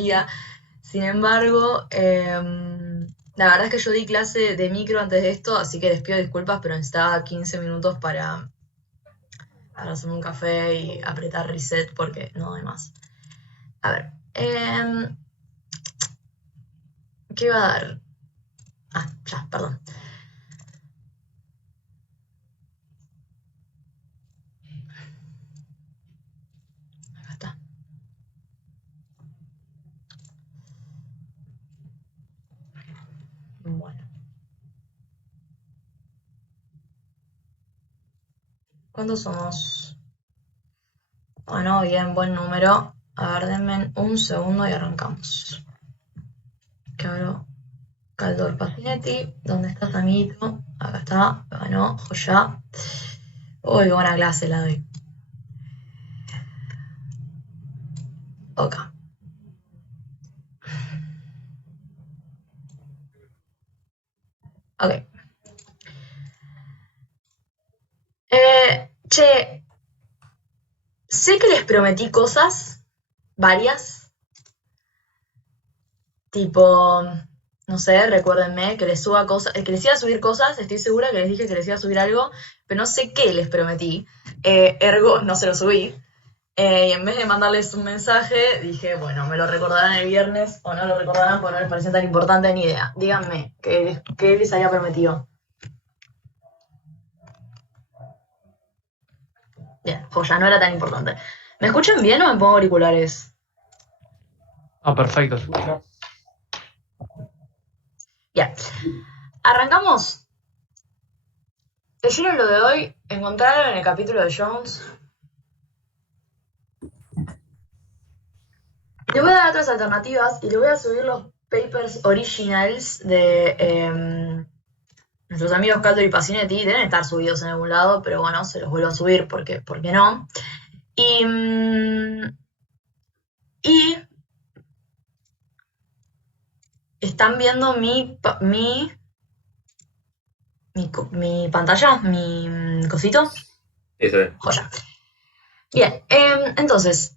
salía. Sin embargo, la verdad es que yo di clase de micro antes de esto, así que les pido disculpas, pero necesitaba 15 minutos para hacerme un café y apretar reset porque no hay más. A ver, ¿qué iba a dar? Ah, ya, perdón. Acá está. Bueno. ¿Cuántos somos? Bueno, bien, buen número. A ver, denme un segundo y arrancamos. Que abro caldo del Pacinetti. ¿Dónde estás, amiguito? Acá está. Bueno, joya. Uy, qué buena clase la doy. Ok. Ok. Che, sé que les prometí cosas, varias, tipo, no sé, recuérdenme que les suba cosas, que les iba a subir cosas, estoy segura que les dije que les iba a subir algo, pero no sé qué les prometí, ergo no se lo subí. Y en vez de mandarles un mensaje, dije, bueno, me lo recordarán el viernes o no lo recordarán porque no les pareció tan importante ni idea. Díganme, ¿qué les había prometido? Bien, joya, no era tan importante. ¿Me escuchan bien o me pongo auriculares? Ah, perfecto, escucha. Bien. Arrancamos. ¿Leyeron lo de hoy? ¿Encontraron en el capítulo de Jones? Le voy a dar otras alternativas y le voy a subir los papers originals de nuestros amigos Calder y Pacinetti. Deben estar subidos en algún lado, pero bueno, se los vuelvo a subir porque, ¿por qué no? Y, y están viendo mi pantalla, mi cosito. Eso es. Joya. Bien, entonces,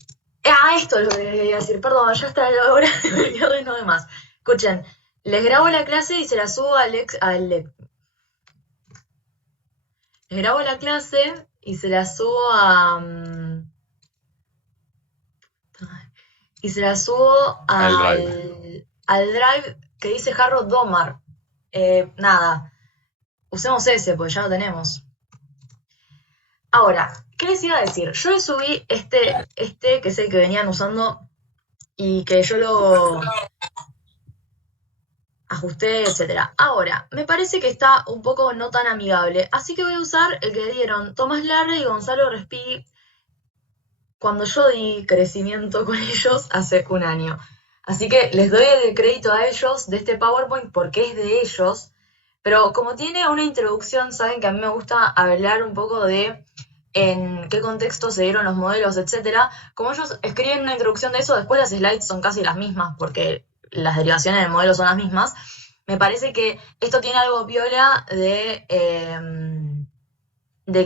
esto es lo que quería decir. Perdón, ya está la hora de viernes, no de más. Escuchen, les grabo la clase y se la subo les grabo la clase y se la subo y se la subo Al drive. al drive que dice Harrod Domar. Nada, usemos ese, pues ya lo tenemos. Ahora, ¿qué les iba a decir? Yo les subí este que es el que venían usando y que yo lo ajusté, etcétera. Ahora, me parece que está un poco no tan amigable, así que voy a usar el que dieron Tomás Larre y Gonzalo Respí cuando yo di crecimiento con ellos hace un año. Así que les doy el crédito a ellos de este PowerPoint porque es de ellos, pero como tiene una introducción, saben que a mí me gusta hablar un poco de en qué contexto se dieron los modelos, etcétera. Como ellos escriben una introducción de eso, después las slides son casi las mismas porque las derivaciones del modelo son las mismas. Me parece que esto tiene algo viola de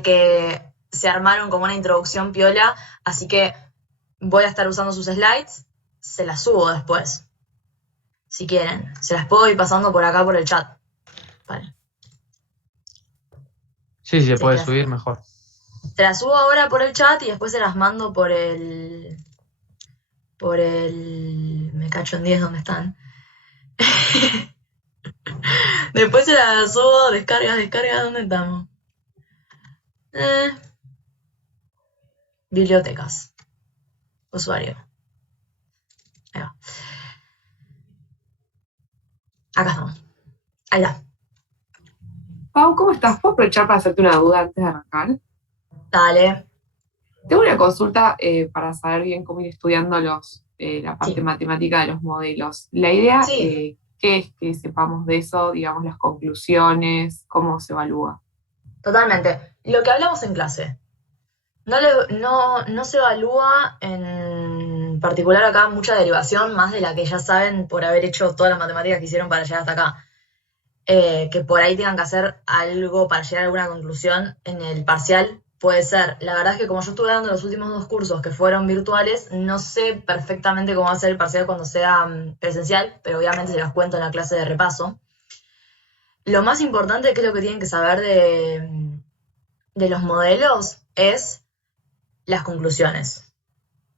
que se armaron como una introducción piola, así que voy a estar usando sus slides, se las subo después, si quieren. Se las puedo ir pasando por acá por el chat. Vale. Sí, si se Sí, puede subir, mejor. se las subo ahora por el chat y después se las mando me cacho en 10 donde están. Después se las subo, descargas, ¿dónde estamos? Eh, bibliotecas. Usuario. Ahí va. Acá estamos. Ahí está. Pau, ¿cómo estás? ¿Puedo aprovechar para hacerte una duda antes de arrancar? Dale. Tengo una consulta para saber bien cómo ir estudiando la parte Sí. matemática de los modelos. La idea, Sí. ¿qué es que sepamos de eso? Digamos, las conclusiones, cómo se evalúa. Totalmente. Lo que hablamos en clase. No se evalúa en particular acá mucha derivación, más de la que ya saben por haber hecho todas las matemáticas que hicieron para llegar hasta acá. Que por ahí tengan que hacer algo para llegar a alguna conclusión en el parcial, puede ser. La verdad es que como yo estuve dando los últimos 2 cursos que fueron virtuales, no sé perfectamente cómo va a ser el parcial cuando sea presencial, pero obviamente se los cuento en la clase de repaso. Lo más importante que es lo que tienen que saber de los modelos es las conclusiones,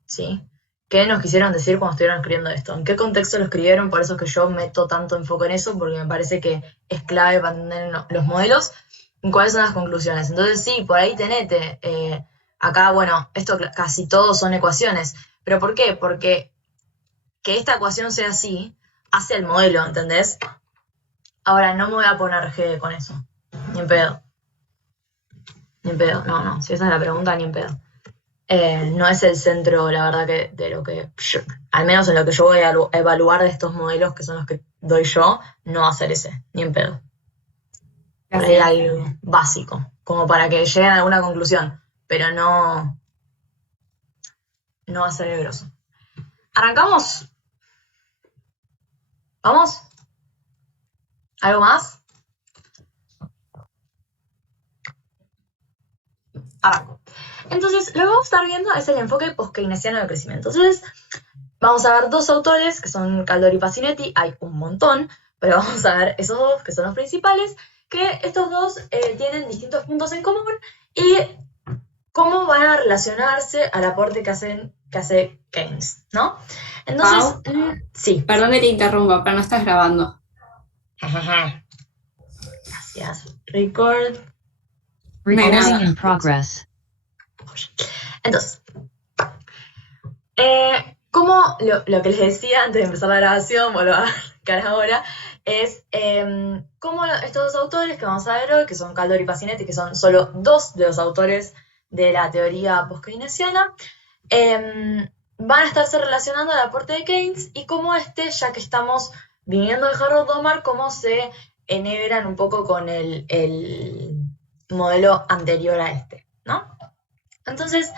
¿sí? ¿Qué nos quisieron decir cuando estuvieron escribiendo esto? ¿En qué contexto lo escribieron? Por eso es que yo meto tanto enfoque en eso, porque me parece que es clave para entender los modelos y cuáles son las conclusiones. Entonces sí, por ahí tenete. Acá, bueno, esto casi todos son ecuaciones. ¿Pero por qué? Porque que esta ecuación sea así hace el modelo, ¿entendés? Ahora, no me voy a poner G con eso. Ni en pedo. Ni en pedo. No. Si esa es la pregunta, ni en pedo. No es el centro, la verdad, que de lo que yo, al menos en lo que yo voy a evaluar de estos modelos, que son los que doy yo, no va a ser ese, ni en pedo. Por ahí hay algo básico, como para que lleguen a alguna conclusión, pero no va a ser el grosso. ¿Arrancamos? ¿Vamos? ¿Algo más? Arranco. Entonces, lo que vamos a estar viendo es el enfoque post-keynesiano del crecimiento. Entonces, vamos a ver 2 autores, que son Caldor y Pasinetti, hay un montón, pero vamos a ver esos 2, que son los principales, que estos 2 tienen distintos puntos en común y cómo van a relacionarse al aporte que hace Keynes, ¿no? Entonces, sí. Perdón que te interrumpa, pero no estás grabando. Gracias. Record. Recording in progress. Entonces, como lo que les decía antes de empezar la grabación, vuelvo a arrancar ahora, es cómo estos 2 autores que vamos a ver hoy, que son Caldor y Pasinetti, que son solo 2 de los autores de la teoría post-keynesiana, van a estarse relacionando al aporte de Keynes y cómo ya que estamos viniendo de Harold Domar, cómo se enhebran un poco con el modelo anterior a este, ¿no? Entonces,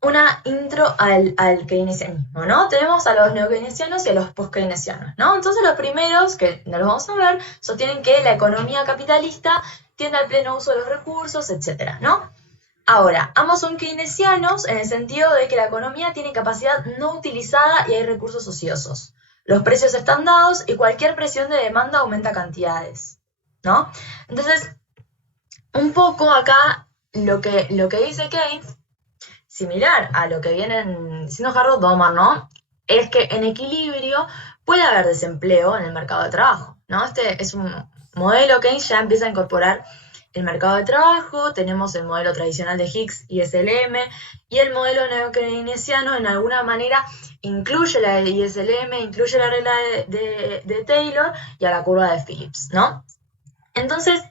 una intro al keynesianismo, ¿no? Tenemos a los neokeynesianos y a los post-keynesianos, ¿no? Entonces los primeros, que no los vamos a ver, sostienen que la economía capitalista tiende al pleno uso de los recursos, etcétera, ¿no? Ahora, ambos son keynesianos en el sentido de que la economía tiene capacidad no utilizada y hay recursos ociosos. Los precios están dados y cualquier presión de demanda aumenta cantidades, ¿no? Entonces, un poco acá lo que dice Keynes, similar a lo que vienen diciendo Harold Domar, ¿no? Es que en equilibrio puede haber desempleo en el mercado de trabajo, ¿no? Este es un modelo que ya empieza a incorporar el mercado de trabajo, tenemos el modelo tradicional de Hicks y SLM, y el modelo neokeynesiano en alguna manera incluye la ISLM, incluye la regla de Taylor y a la curva de Phillips, ¿no? Entonces,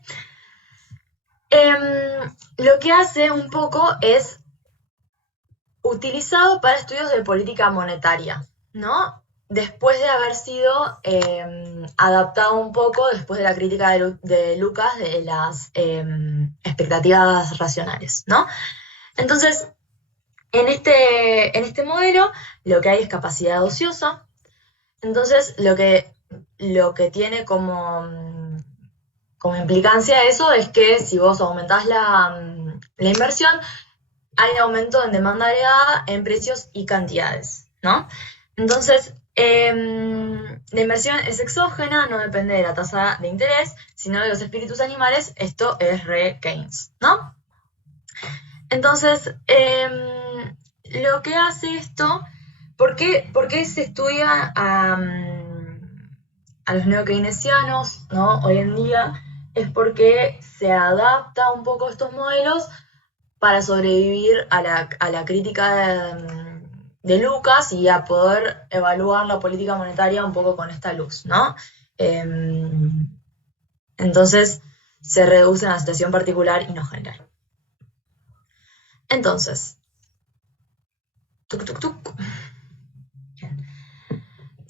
lo que hace un poco es utilizado para estudios de política monetaria, ¿no? Después de haber sido adaptado un poco, después de la crítica de Lucas, de las expectativas racionales, ¿no? Entonces, en este modelo, lo que hay es capacidad ociosa. Entonces, lo que tiene como implicancia eso es que si vos aumentás la inversión, hay aumento en demanda agregada en precios y cantidades, ¿no? Entonces, la inversión es exógena, no depende de la tasa de interés, sino de los espíritus animales. Esto es re Keynes, ¿no? Entonces, lo que hace esto, ¿por qué se estudia a los neokeynesianos, ¿no? Hoy en día? Es porque se adapta un poco estos modelos para sobrevivir a la crítica de Lucas y a poder evaluar la política monetaria un poco con esta luz, ¿no? Entonces se reduce a una situación particular y no general. Entonces, Bien.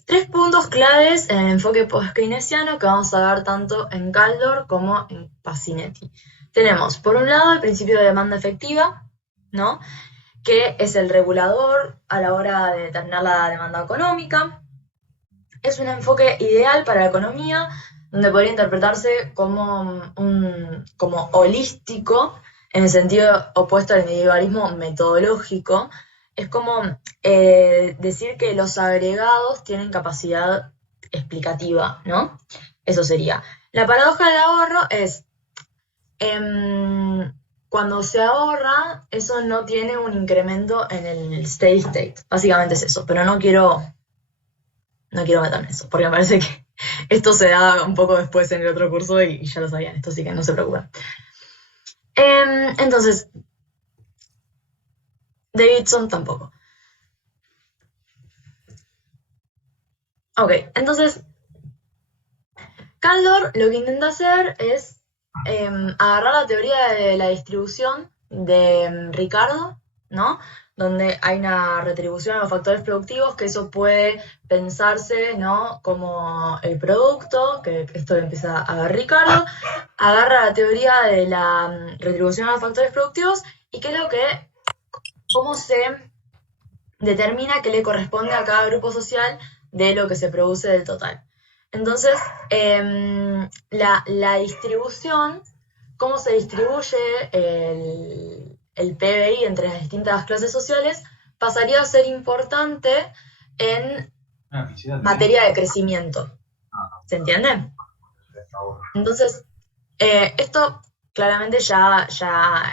3 puntos claves en el enfoque post-keynesiano que vamos a ver tanto en Caldor como en Pasinetti. Tenemos, por un lado, el principio de demanda efectiva, ¿no? Que es el regulador a la hora de determinar la demanda económica. es un enfoque ideal para la economía, donde podría interpretarse como holístico, en el sentido opuesto al individualismo metodológico. Es como decir que los agregados tienen capacidad explicativa, ¿no? Eso sería. La paradoja del ahorro es, cuando se ahorra, eso no tiene un incremento en el steady state. Básicamente es eso, pero no quiero meterme en eso, porque me parece que esto se da un poco después en el otro curso y ya lo sabían esto, así que no se preocupen. Entonces, Davidson tampoco. Ok, entonces, Kaldor lo que intenta hacer es agarrar la teoría de la distribución de Ricardo, ¿no? Donde hay una retribución a los factores productivos, que eso puede pensarse, ¿no?, como el producto, que esto lo empieza a ver Ricardo, agarra la teoría de la retribución a los factores productivos y qué es cómo se determina qué le corresponde a cada grupo social de lo que se produce del total. Entonces, la distribución, cómo se distribuye el PBI entre las distintas clases sociales, pasaría a ser importante en materia de crecimiento. ¿Se entiende? Entonces, esto claramente ya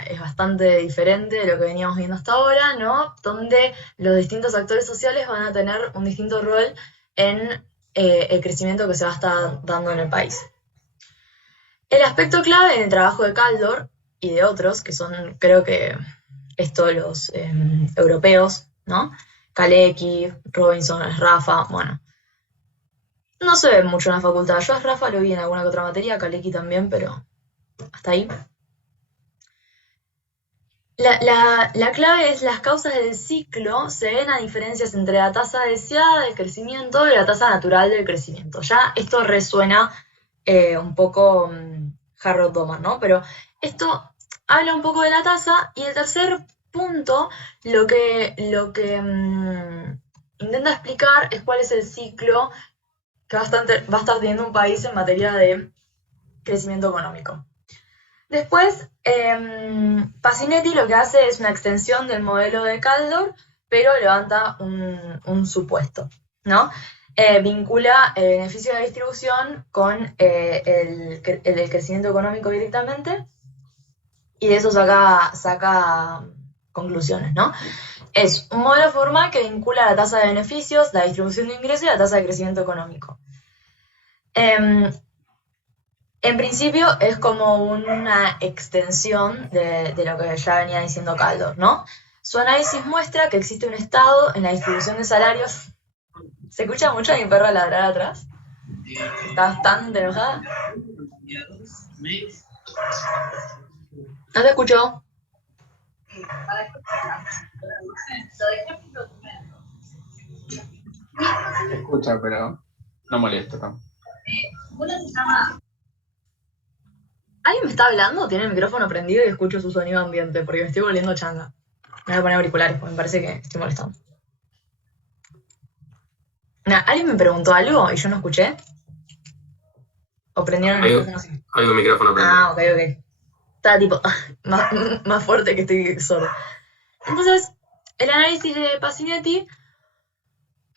es bastante diferente de lo que veníamos viendo hasta ahora, ¿no? Donde los distintos actores sociales van a tener un distinto rol en el crecimiento que se va a estar dando en el país. El aspecto clave en el trabajo de Kaldor y de otros, que son, creo que los europeos, ¿no? Kalecki, Robinson, Rafa, bueno. No se ve mucho en la facultad. Yo a Rafa lo vi en alguna que otra materia, Kalecki también, pero hasta ahí. La clave es las causas del ciclo. Se ven a diferencias entre la tasa deseada del crecimiento y la tasa natural del crecimiento. Ya esto resuena un poco Harold Doman, ¿no? Pero esto habla un poco de la tasa, y el tercer punto lo que intenta explicar es cuál es el ciclo que va a estar teniendo un país en materia de crecimiento económico. Después, Pasinetti lo que hace es una extensión del modelo de Kaldor, pero levanta un supuesto, ¿no? Vincula el beneficio de la distribución con el crecimiento económico directamente, y de eso saca conclusiones, ¿no? Es un modelo formal que vincula la tasa de beneficios, la distribución de ingresos y la tasa de crecimiento económico. En principio es como una extensión de lo que ya venía diciendo Kaldor, ¿no? Su análisis muestra que existe un estado en la distribución de salarios. ¿Se escucha mucho a mi perro ladrar atrás? ¿Está bastante enojada? ¿No te escuchó? Se escucha, pero no molesta tampoco. ¿Alguien me está hablando? Tiene el micrófono prendido y escucho su sonido ambiente, porque me estoy volviendo changa. Me voy a poner auriculares, porque me parece que estoy molestando. ¿Alguien me preguntó algo y yo no escuché? ¿O prendieron el micrófono así? Hay un micrófono prendido. Ah, ok. Está tipo más fuerte que estoy sordo. Entonces, el análisis de Pasinetti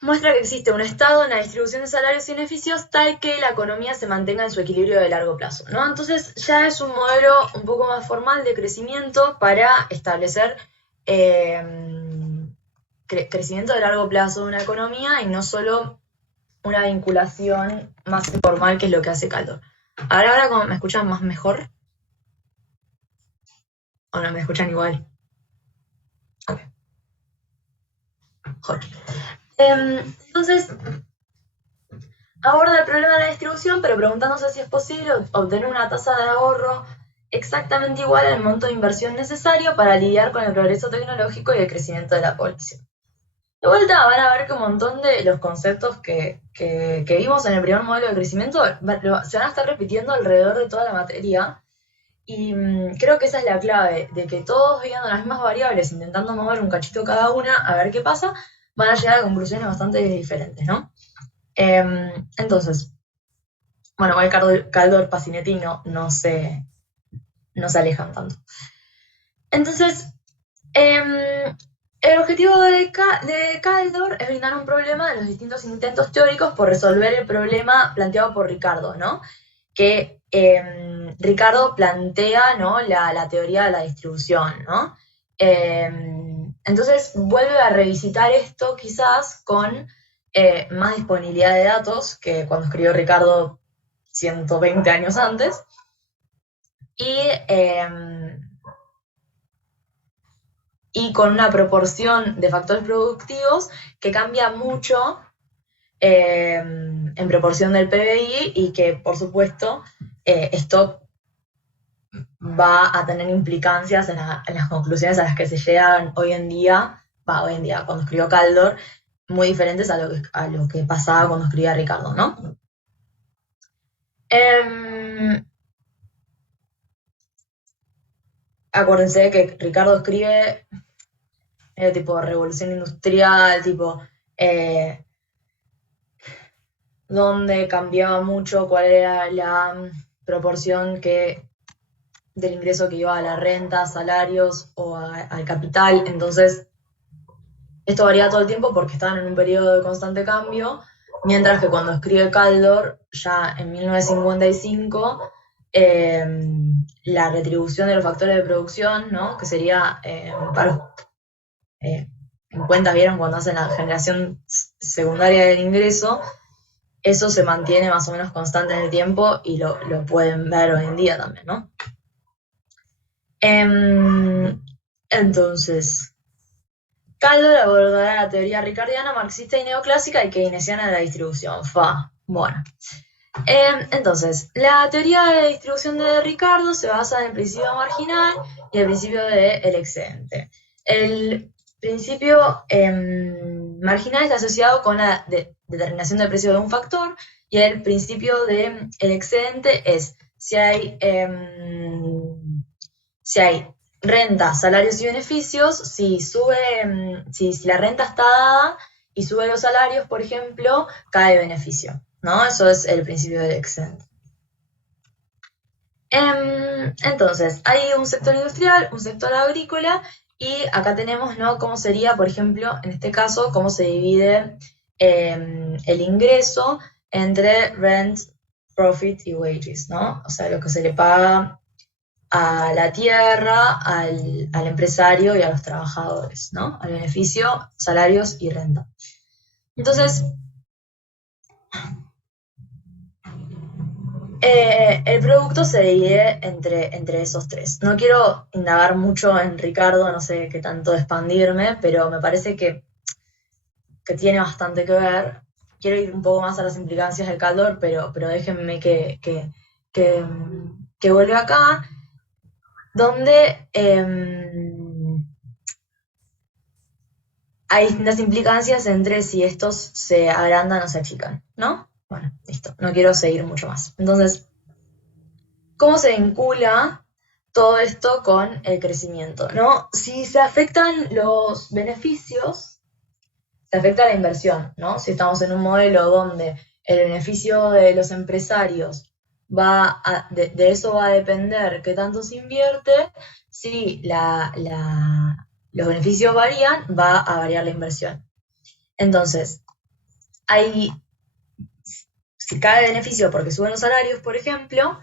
muestra que existe un estado en la distribución de salarios y beneficios tal que la economía se mantenga en su equilibrio de largo plazo, ¿no? Entonces ya es un modelo un poco más formal de crecimiento para establecer crecimiento de largo plazo de una economía, y no solo una vinculación más informal, que es lo que hace Kaldor. Ahora ¿cómo me escuchan más mejor? ¿O no me escuchan igual? Ok. Joder. Entonces, aborda el problema de la distribución, pero preguntándose si es posible obtener una tasa de ahorro exactamente igual al monto de inversión necesario para lidiar con el progreso tecnológico y el crecimiento de la población. De vuelta van a ver que un montón de los conceptos que vimos en el primer modelo de crecimiento se van a estar repitiendo alrededor de toda la materia, y creo que esa es la clave, de que todos viendo las mismas variables, intentando mover un cachito cada una, a ver qué pasa, van a llegar a conclusiones bastante diferentes, ¿no? Entonces, bueno, Caldor, Pacinetti no se alejan tanto. Entonces, el objetivo de Caldor es brindar un problema de los distintos intentos teóricos por resolver el problema planteado por Ricardo, ¿no? Que Ricardo plantea, ¿no?, la teoría de la distribución, ¿no? Entonces vuelve a revisitar esto quizás con más disponibilidad de datos que cuando escribió Ricardo 120 años antes, y con una proporción de factores productivos que cambia mucho en proporción del PBI y que, por supuesto, esto va a tener implicancias en las conclusiones a las que se llegan hoy en día, cuando escribió Caldor, muy diferentes a lo que pasaba cuando escribía Ricardo, ¿no? Acuérdense que Ricardo escribe tipo revolución industrial, tipo donde cambiaba mucho cuál era la proporción del ingreso que iba a la renta, salarios o al capital. Entonces, esto varía todo el tiempo porque estaban en un periodo de constante cambio, mientras que cuando escribe Caldor, ya en 1955, la retribución de los factores de producción, ¿no?, que sería, en cuentas, ¿vieron cuando hacen la generación secundaria del ingreso? Eso se mantiene más o menos constante en el tiempo y lo pueden ver hoy en día también, ¿no? Entonces, Caldor abordará la teoría ricardiana, marxista y neoclásica y keynesiana de la distribución. Bueno. Entonces, la teoría de la distribución de Ricardo se basa en el principio marginal y el principio del excedente. El principio marginal está asociado con la determinación del precio de un factor, y el principio del excedente es si hay renta, salarios y beneficios, si la renta está dada y sube los salarios, por ejemplo, cae el beneficio, ¿no? Eso es el principio del excedente. Entonces, hay un sector industrial, un sector agrícola, y acá tenemos, ¿no?, cómo sería, por ejemplo, en este caso, cómo se divide el ingreso entre rent, profit y wages, ¿no? O sea, lo que se le paga a la tierra, al empresario y a los trabajadores, ¿no? Al beneficio, salarios y renta. Entonces, el producto se divide entre esos tres. No quiero indagar mucho en Ricardo, no sé qué tanto expandirme, pero me parece que tiene bastante que ver. Quiero ir un poco más a las implicancias del Caldor, pero déjenme que vuelva acá, donde hay distintas implicancias entre si estos se agrandan o se achican, ¿no? Bueno, listo, no quiero seguir mucho más. Entonces, ¿cómo se vincula todo esto con el crecimiento, ¿no? Si se afectan los beneficios, se afecta la inversión, ¿no? Si estamos en un modelo donde el beneficio de los empresarios de eso va a depender qué tanto se invierte, si los beneficios varían, va a variar la inversión. Entonces, si cae el beneficio porque suben los salarios, por ejemplo,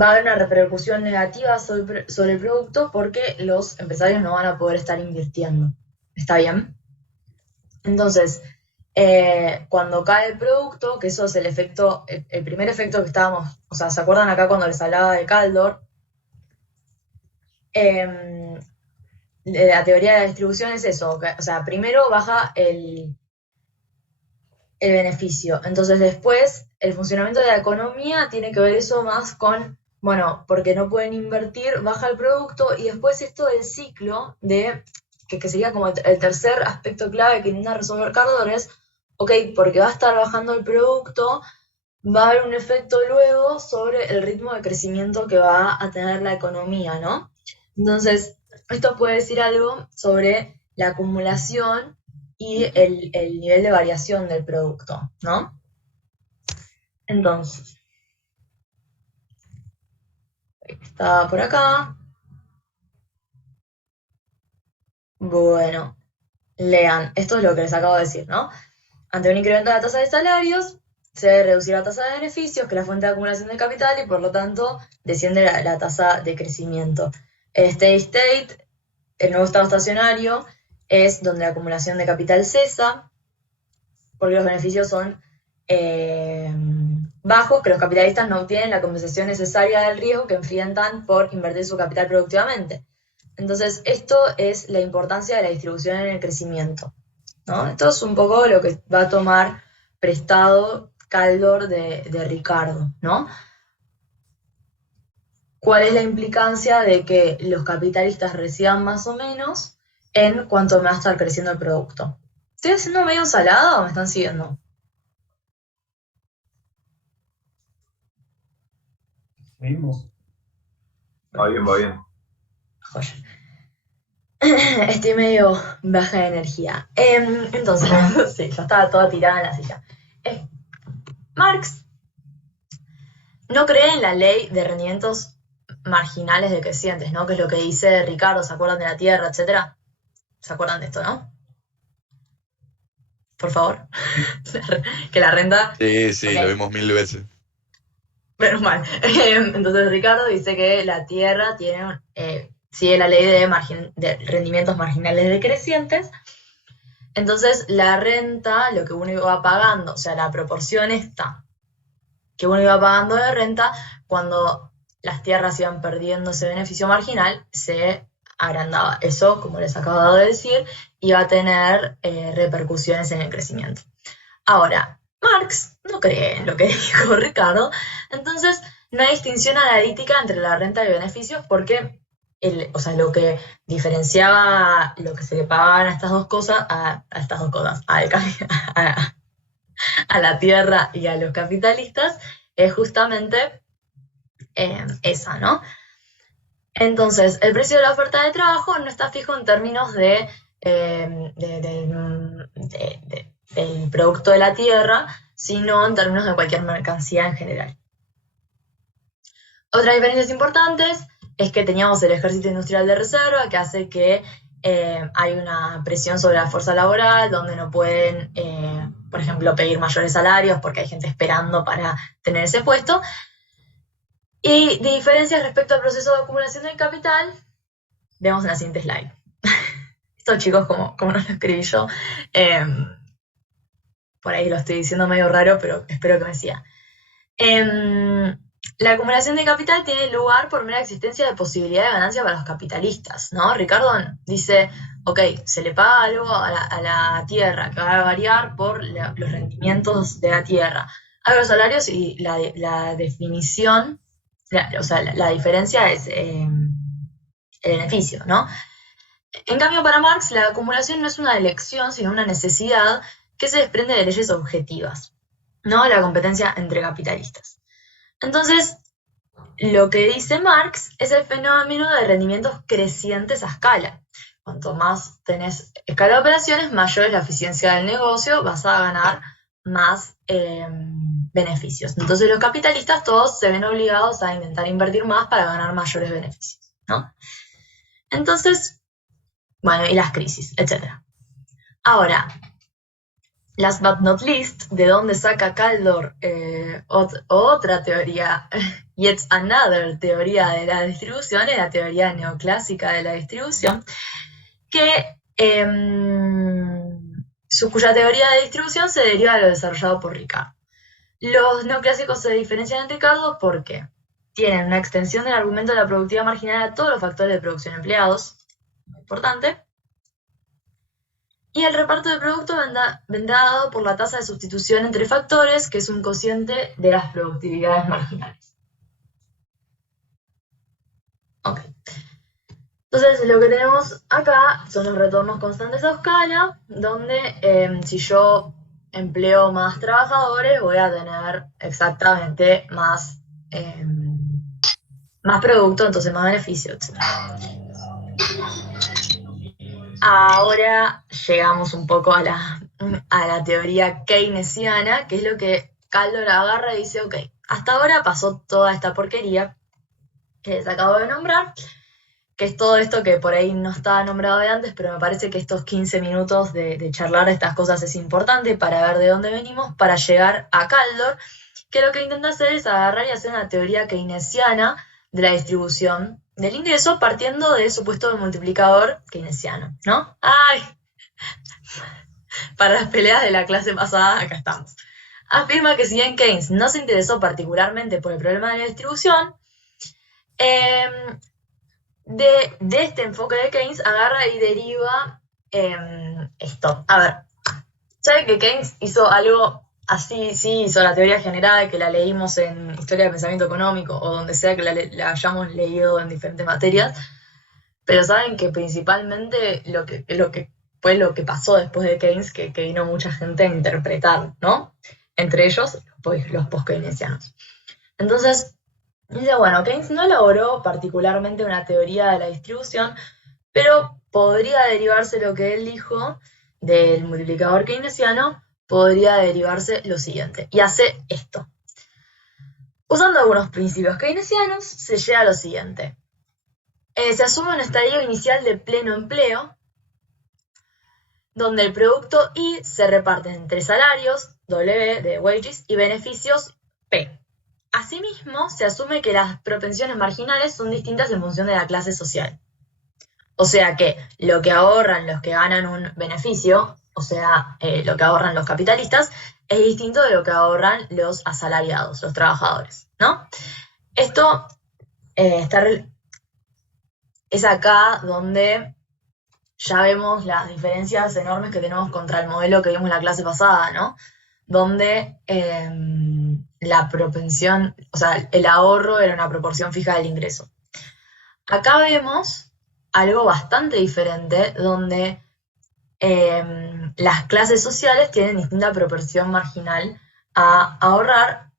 va a haber una repercusión negativa sobre el producto porque los empresarios no van a poder estar invirtiendo. ¿Está bien? Entonces, cuando cae el producto, que eso es el efecto, el primer efecto que estábamos, o sea, ¿se acuerdan acá cuando les hablaba de Caldor? La teoría de la distribución es eso, o sea, primero baja el beneficio, entonces después el funcionamiento de la economía tiene que ver eso más con, bueno, porque no pueden invertir, baja el producto, y después esto del ciclo que sería como el tercer aspecto clave que intenta resolver Caldor es, ok, porque va a estar bajando el producto, va a haber un efecto luego sobre el ritmo de crecimiento que va a tener la economía, ¿no? Entonces, esto puede decir algo sobre la acumulación y el nivel de variación del producto, ¿no? Entonces, está por acá. Bueno, lean, esto es lo que les acabo de decir, ¿no? Ante un incremento de la tasa de salarios, se debe reducir la tasa de beneficios, que es la fuente de acumulación de capital, y por lo tanto desciende la tasa de crecimiento. El steady state, el nuevo estado estacionario, es donde la acumulación de capital cesa, porque los beneficios son bajos, que los capitalistas no obtienen la compensación necesaria del riesgo que enfrentan por invertir su capital productivamente. Entonces, esto es la importancia de la distribución en el crecimiento, ¿no? Esto es un poco lo que va a tomar prestado Kaldor de Ricardo, ¿no? ¿Cuál es la implicancia de que los capitalistas reciban más o menos en cuanto va a estar creciendo el producto? ¿Estoy haciendo medio ensalada o me están siguiendo? Seguimos. Va bien, va bien. Joya. Estoy medio baja de energía. Entonces, sí, yo estaba toda tirada en la silla. Marx no cree en la ley de rendimientos marginales decrecientes, ¿no? Que es lo que dice Ricardo, ¿se acuerdan de la tierra, etcétera? ¿Se acuerdan de esto, no? Por favor. Que la renta... Sí, Ok. lo vimos 1000 veces. Menos mal. Entonces Ricardo dice que la tierra tiene, sigue la ley de rendimientos marginales decrecientes. Entonces la renta, lo que uno iba pagando, o sea, la proporción esta, que uno iba pagando de renta, cuando las tierras iban perdiendo ese beneficio marginal, se agrandaba. Eso, como les acabo de decir, iba a tener repercusiones en el crecimiento. Ahora, Marx no cree en lo que dijo Ricardo, entonces no hay distinción analítica entre la renta y beneficios porque lo que diferenciaba lo que se le pagaban a estas dos cosas, a la tierra y a los capitalistas, es justamente esa, ¿no? Entonces, el precio de la oferta de trabajo no está fijo en términos del producto de la tierra, sino en términos de cualquier mercancía en general. Otras diferencias importantes es que teníamos el ejército industrial de reserva, que hace que hay una presión sobre la fuerza laboral, donde no pueden, por ejemplo, pedir mayores salarios porque hay gente esperando para tener ese puesto. Y de diferencias respecto al proceso de acumulación del capital, vemos en la siguiente slide. Esto, chicos, como no lo escribí yo, por ahí lo estoy diciendo medio raro, pero espero que me siga. La acumulación de capital tiene lugar por mera existencia de posibilidad de ganancia para los capitalistas, ¿no? Ricardo dice, ok, se le paga algo a la tierra que va a variar por los rendimientos de la tierra. Hay los salarios y la definición, la diferencia es el beneficio, ¿no? En cambio, para Marx, la acumulación no es una elección, sino una necesidad que se desprende de leyes objetivas, ¿no? La competencia entre capitalistas. Entonces, lo que dice Marx es el fenómeno de rendimientos crecientes a escala. Cuanto más tenés escala de operaciones, mayor es la eficiencia del negocio, vas a ganar más beneficios. Entonces los capitalistas todos se ven obligados a intentar invertir más para ganar mayores beneficios, ¿no? Entonces, bueno, y las crisis, etc. Ahora, last but not least, ¿de dónde saca Kaldor otra teoría? Yet another teoría de la distribución, es la teoría neoclásica de la distribución, cuya teoría de distribución se deriva de lo desarrollado por Ricardo. Los neoclásicos se diferencian de Ricardo porque tienen una extensión del argumento de la productividad marginal a todos los factores de producción empleados, muy importante, y el reparto de producto vendrá dado por la tasa de sustitución entre factores, que es un cociente de las productividades marginales. Ok. Entonces, lo que tenemos acá son los retornos constantes a escala, donde si yo empleo más trabajadores, voy a tener exactamente más producto, entonces más beneficio, etc. Ahora llegamos un poco a la teoría keynesiana, que es lo que Kaldor agarra y dice, ok, hasta ahora pasó toda esta porquería que les acabo de nombrar, que es todo esto que por ahí no estaba nombrado de antes, pero me parece que estos 15 minutos de charlar de estas cosas es importante para ver de dónde venimos, para llegar a Kaldor, que lo que intenta hacer es agarrar y hacer una teoría keynesiana de la distribución del ingreso partiendo del supuesto multiplicador keynesiano, ¿no? ¡Ay! Para las peleas de la clase pasada, acá estamos. Afirma que si bien Keynes no se interesó particularmente por el problema de la distribución, de este enfoque de Keynes agarra y deriva esto. A ver, ¿saben que Keynes hizo algo así? Sí, hizo la teoría general, que la leímos en Historia del Pensamiento Económico, o donde sea que la hayamos leído en diferentes materias, pero saben que principalmente lo que fue lo que pasó después de Keynes, que vino mucha gente a interpretar, ¿no? Entre ellos, pues, los post-keynesianos. Entonces, dice, bueno, Keynes no elaboró particularmente una teoría de la distribución, pero podría derivarse lo que él dijo del multiplicador keynesiano, podría derivarse lo siguiente, y hace esto. Usando algunos principios keynesianos, se llega a lo siguiente. Se asume un estadio inicial de pleno empleo, donde el producto I se reparte entre salarios, W de wages, y beneficios, P. Asimismo, se asume que las propensiones marginales son distintas en función de la clase social. O sea que lo que ahorran los que ganan un beneficio, o sea, lo que ahorran los capitalistas, es distinto de lo que ahorran los asalariados, los trabajadores, ¿no? Esto es acá donde ya vemos las diferencias enormes que tenemos contra el modelo que vimos en la clase pasada, ¿no? Donde la propensión, o sea, el ahorro era una proporción fija del ingreso. Acá vemos algo bastante diferente, donde las clases sociales tienen distinta proporción marginal a ahorrar,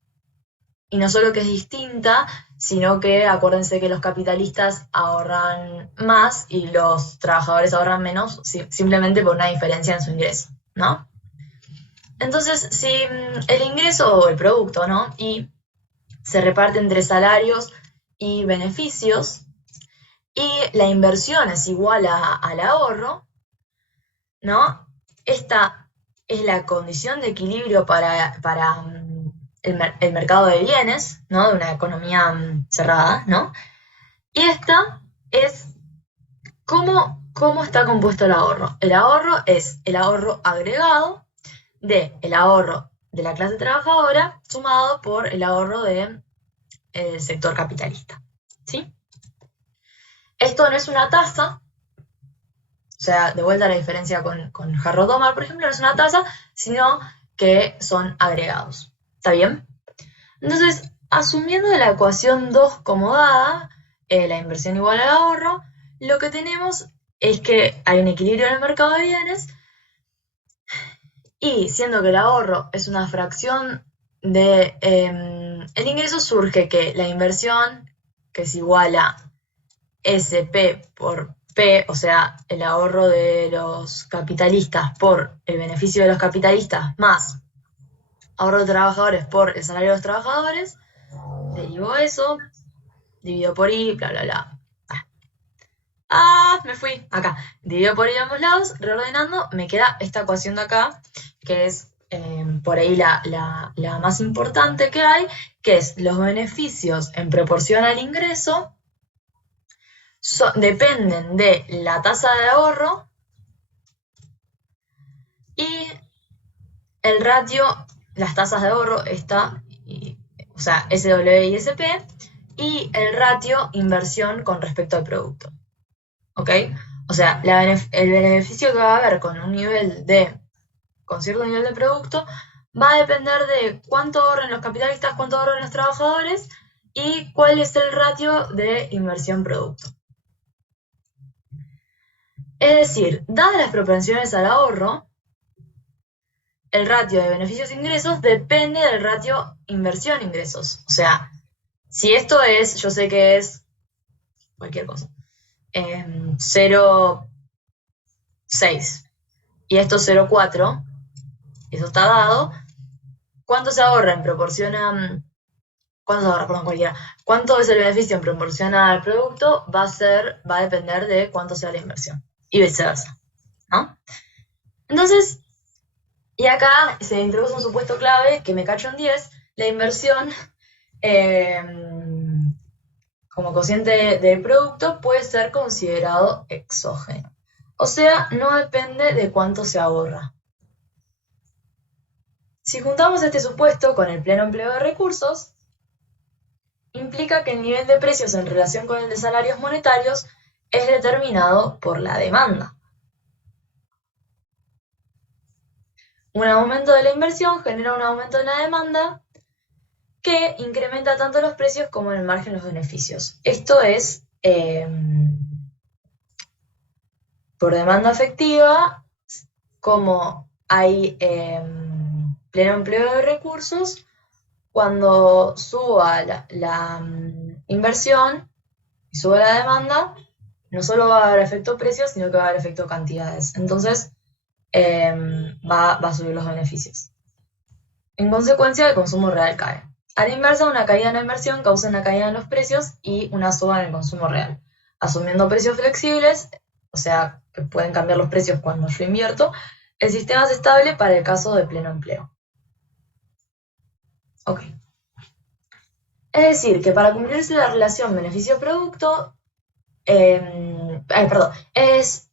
y no solo que es distinta, sino que acuérdense que los capitalistas ahorran más y los trabajadores ahorran menos, simplemente por una diferencia en su ingreso, ¿no? Entonces, si el ingreso o el producto, ¿no? Y se reparte entre salarios y beneficios, y la inversión es igual al ahorro, ¿no? Esta es la condición de equilibrio para el mercado de bienes, ¿no? De una economía cerrada, ¿no? Y esta es cómo está compuesto el ahorro. El ahorro es el ahorro agregado del ahorro de la clase trabajadora sumado por el ahorro del sector capitalista, ¿sí? Esto no es una tasa, o sea, de vuelta a la diferencia con Harrod-Domar, por ejemplo, no es una tasa, sino que son agregados. ¿Está bien? Entonces, asumiendo la ecuación 2 como dada, la inversión igual al ahorro, lo que tenemos es que hay un equilibrio en el mercado de bienes, y siendo que el ahorro es una fracción de el ingreso, surge que la inversión, que es igual a SP por P, o sea, el ahorro de los capitalistas por el beneficio de los capitalistas, más ahorro de trabajadores por el salario de los trabajadores, derivo eso, dividido por I, bla, bla, bla. Me fui, acá. Dividido por I a ambos lados, reordenando, me queda esta ecuación de acá, que es por ahí la más importante que hay, que es los beneficios en proporción al ingreso dependen de la tasa de ahorro y el ratio, las tasas de ahorro, o sea, SW y SP, y el ratio inversión con respecto al producto. ¿Ok? O sea, el beneficio que va a haber con cierto nivel de producto va a depender de cuánto ahorren los capitalistas, cuánto ahorren los trabajadores y cuál es el ratio de inversión-producto. Es decir, dadas las propensiones al ahorro, el ratio de beneficios-ingresos depende del ratio inversión-ingresos. O sea, si esto es, yo sé que es cualquier cosa, 0, 6 y esto 0,4, eso está dado, ¿cuánto se ahorra en proporción a... ¿Cuánto se ahorra? Perdón, cualquiera. ¿Cuánto es el beneficio en proporción al producto? Va a depender de cuánto sea la inversión. Y viceversa, ¿no? Entonces, y acá se introduce un supuesto clave que me cacho en 10, la inversión como cociente del producto puede ser considerado exógeno. O sea, no depende de cuánto se ahorra. Si juntamos este supuesto con el pleno empleo de recursos, implica que el nivel de precios en relación con el de salarios monetarios es determinado por la demanda. Un aumento de la inversión genera un aumento en la demanda que incrementa tanto los precios como en el margen los beneficios. Esto es por demanda efectiva, como hay pleno empleo de recursos, cuando suba la inversión y suba la demanda, no solo va a haber efecto precios, sino que va a haber efecto cantidades. Entonces, va a subir los beneficios. En consecuencia, el consumo real cae. A la inversa, una caída en la inversión causa una caída en los precios y una suba en el consumo real. Asumiendo precios flexibles, o sea, que pueden cambiar los precios cuando yo invierto, el sistema es estable para el caso de pleno empleo. Ok. Es decir, que para cumplirse la relación beneficio-producto, es...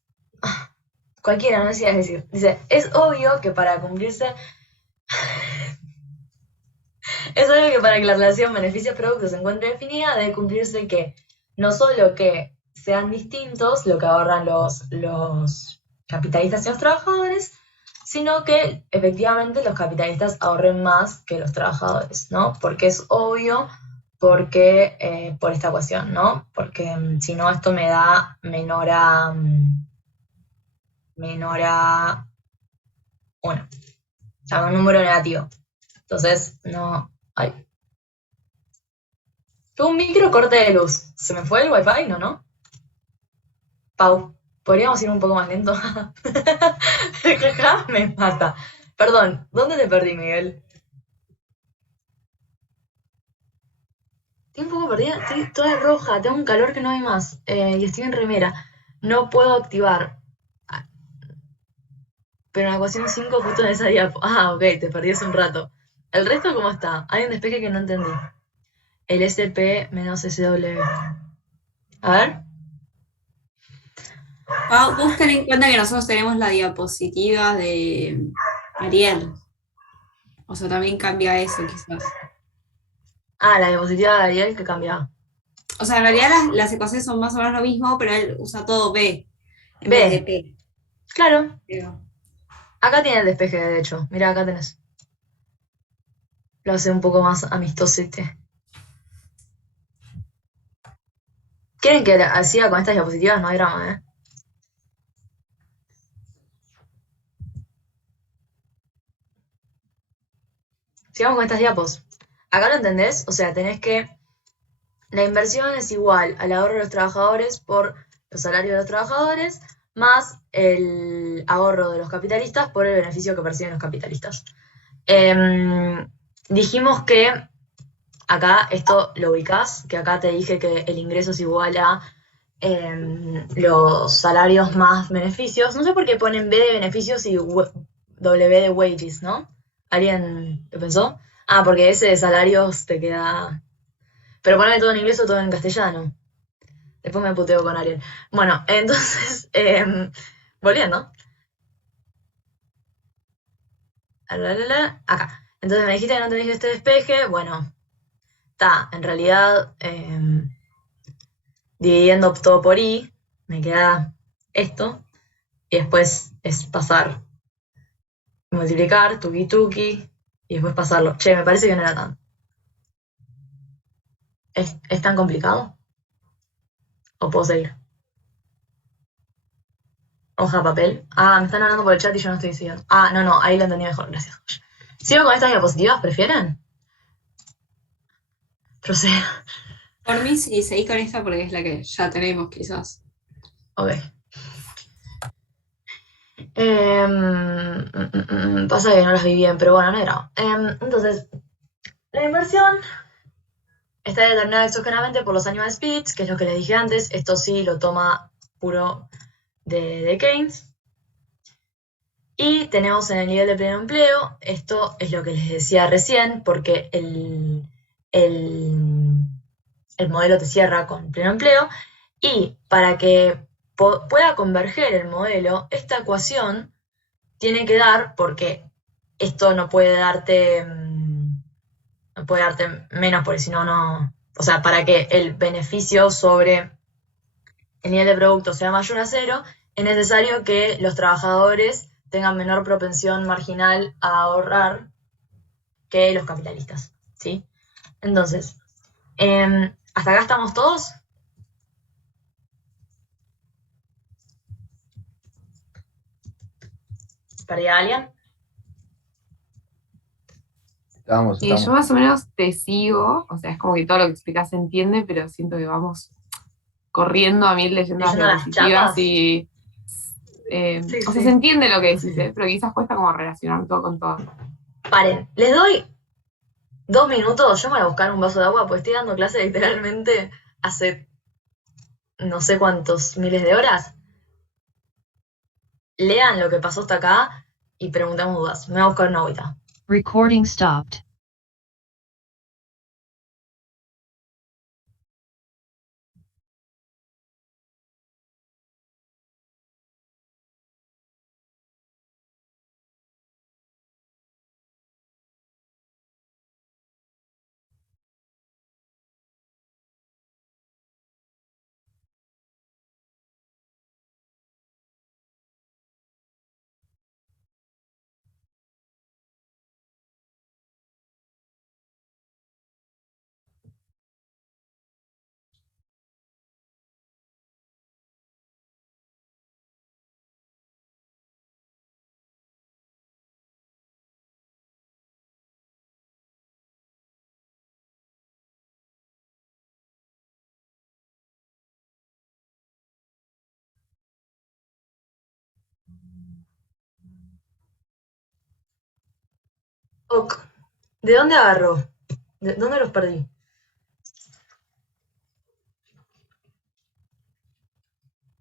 Cualquiera, no decía decir. Dice, es obvio que para cumplirse... Es obvio que para que la relación beneficio-producto se encuentre definida, debe cumplirse que no solo que sean distintos lo que ahorran los capitalistas y los trabajadores, sino que efectivamente los capitalistas ahorren más que los trabajadores, ¿no? Porque es obvio, porque por esta ecuación, ¿no? Porque si no esto me da menor a 1, o sea, un número negativo. Entonces, no... Ay. Tuve un micro corte de luz. ¿Se me fue el wifi? No. Pau, ¿podríamos ir un poco más lento? Me mata. Perdón, ¿dónde te perdí, Miguel? Estoy un poco perdida, estoy toda roja, tengo un calor que no hay más. Y estoy en remera. No puedo activar. Pero en la ecuación 5 justo en esa diapo. Ah, ok, te perdí hace un rato. ¿El resto cómo está? Hay un despeje que no entendí. El SP menos SW. A ver. Vos ten en cuenta que nosotros tenemos la diapositiva de Ariel. O sea, también cambia eso quizás. Ah, la diapositiva de Ariel que cambia. O sea, en realidad las ecuaciones son más o menos lo mismo, pero él usa todo B en B. vez de P. Claro. Pero- Acá tiene el despeje, de hecho. Mira, acá tenés. Lo hace un poco más amistosete. ¿Quieren que siga con estas diapositivas? No hay drama, ¿eh? Sigamos con estas diapos. Acá lo entendés, o sea, tenés que... La inversión es igual al ahorro de los trabajadores por los salarios de los trabajadores, más el ahorro de los capitalistas por el beneficio que perciben los capitalistas. Dijimos que acá, esto lo ubicás, que acá te dije que el ingreso es igual a los salarios más beneficios. No sé por qué ponen B de beneficios y W de wages, ¿no? ¿Alguien lo pensó? Ah, porque ese de salarios te queda... Pero poneme todo en inglés o todo en castellano. Después me puteo con Ariel. Bueno, entonces, volviendo. Acá. Entonces me dijiste que no tenés este despeje. Bueno, está, en realidad, dividiendo todo por I, me queda esto. Y después es pasar, multiplicar, tuki tuki, y después pasarlo. Che, me parece que no era tan. ¿Es tan complicado? ¿O puedo seguir? Hoja, papel. Ah, me están hablando por el chat y yo no estoy siguiendo. Ah, no, ahí lo entendí mejor, gracias. ¿Sigo con estas diapositivas? ¿Prefieren? Procedo. Por mí sí, seguí con esta porque es la que ya tenemos quizás. Ok. Pasa que no las vi bien, pero bueno, no era. Entonces, la inversión está determinada exógenamente por los animal speeds, que es lo que les dije antes. Esto sí lo toma puro de Keynes. Y tenemos en el nivel de pleno empleo, esto es lo que les decía recién, porque el modelo te cierra con pleno empleo, y para que pueda converger el modelo, esta ecuación tiene que dar, porque esto no puede darte menos, porque si no, no... O sea, para que el beneficio sobre el nivel de producto sea mayor a 0, es necesario que los trabajadores tengan menor propensión marginal a ahorrar que los capitalistas, ¿sí? Entonces, ¿hasta acá estamos todos? ¿Perdí a alguien? Yo más o menos te sigo, o sea, es como que todo lo que explicás se entiende, pero siento que vamos corriendo a mil leyendo las Leyendo las diapositivas chapas. y... Sí, o sea, sí. se entiende lo que decís, Sí. pero quizás cuesta como relacionar todo con todo. Paren, les doy 2 minutos, yo me voy a buscar un vaso de agua, pues estoy dando clase literalmente hace no sé cuántos miles de horas. Lean lo que pasó hasta acá y preguntemos dudas. Me voy a buscar una agüita. Recording stopped. Ok. ¿De dónde agarró? ¿De dónde los perdí?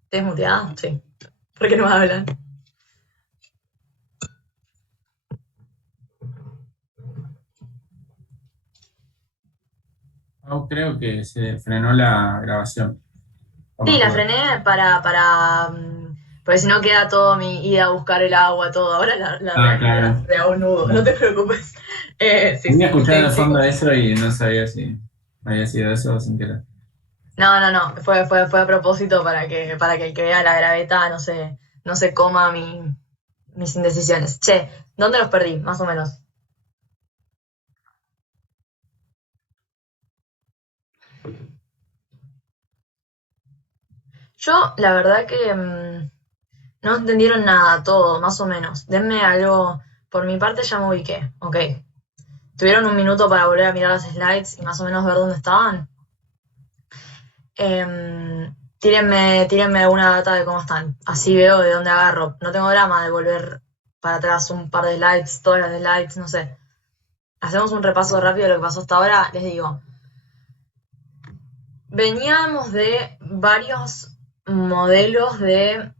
¿Te desmuteada? Sí. ¿Por qué no me hablan? No, creo que se frenó la grabación. Por Sí, las la dudas. frené porque si no queda todo mi ida a buscar el agua, todo. Ahora Claro. la hago nudo, no te preocupes. Sí, Tenía sí, escuchado de sí. fondo eso y no sabía si había sido eso o sin querer. No. Fue a propósito para que el que vea la graveta no se coma mis indecisiones. Che, ¿dónde los perdí? Más o menos. Yo, la verdad que no entendieron nada, todo, más o menos. Denme algo. Por mi parte ya me ubiqué, ok. ¿Tuvieron un minuto para volver a mirar las slides y más o menos ver dónde estaban? Tírenme alguna data de cómo están. Así veo de dónde agarro. No tengo drama de volver para atrás un par de slides, todas las slides, no sé. Hacemos un repaso rápido de lo que pasó hasta ahora. Les digo, veníamos de varios modelos de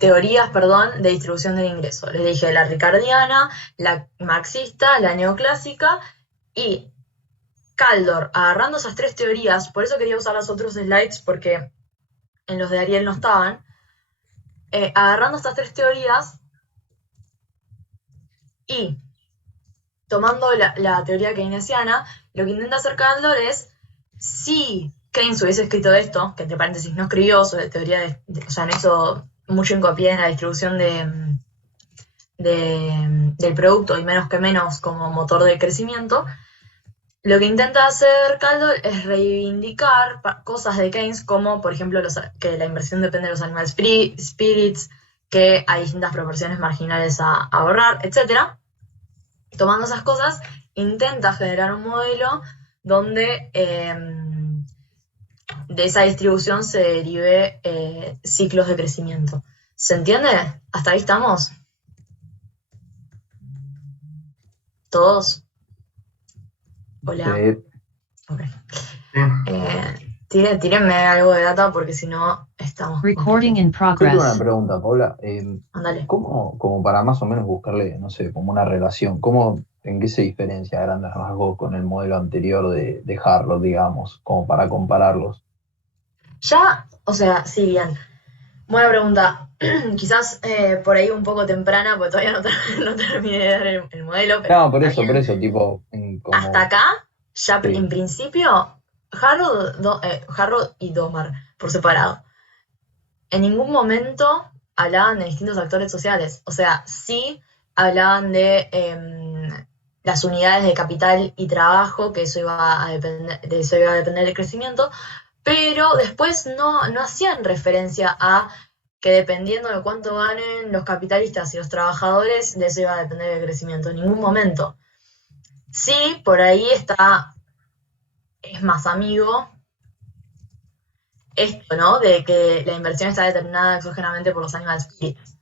teorías, perdón, de distribución del ingreso. Les dije la ricardiana, la marxista, la neoclásica y Kaldor, agarrando esas 3 teorías, por eso quería usar los otros slides porque en los de Ariel no estaban, agarrando estas 3 teorías y tomando la teoría keynesiana, lo que intenta hacer Kaldor es, si Keynes hubiese escrito esto, que entre paréntesis no escribió sobre teoría o sea, no hizo mucho hincapié en la distribución del producto y menos que menos como motor de crecimiento, lo que intenta hacer Kaldor es reivindicar cosas de Keynes como, por ejemplo, que la inversión depende de los animal spirits, que hay distintas proporciones marginales a ahorrar, etc. Tomando esas cosas, intenta generar un modelo donde de esa distribución se derive ciclos de crecimiento. ¿Se entiende? ¿Hasta ahí estamos? ¿Todos? Hola. Sí. Ok. Tírenme algo de data porque si no estamos Recording in Yo tengo una progress. pregunta, Paula. Ándale. ¿Cómo, como para más o menos buscarle, no sé, como una relación, en qué se diferencia a grandes rasgos con el modelo anterior de Harrow, digamos, como para compararlos? Ya, o sea, sí, bien. Buena pregunta. Quizás por ahí un poco temprana, porque todavía no terminé de dar el modelo, pero No, por está bien. eso, tipo, Hasta acá, ya Sí. en principio, Harrow y Domar, por separado. En ningún momento hablaban de distintos actores sociales. O sea, sí hablaban de las unidades de capital y trabajo, que eso iba a depender, de eso iba a depender del crecimiento, pero después no hacían referencia a que dependiendo de cuánto ganen los capitalistas y los trabajadores, de eso iba a depender del crecimiento, en ningún momento. Sí, por ahí es más amigo esto, ¿no? De que la inversión está determinada exógenamente por los animal spirits.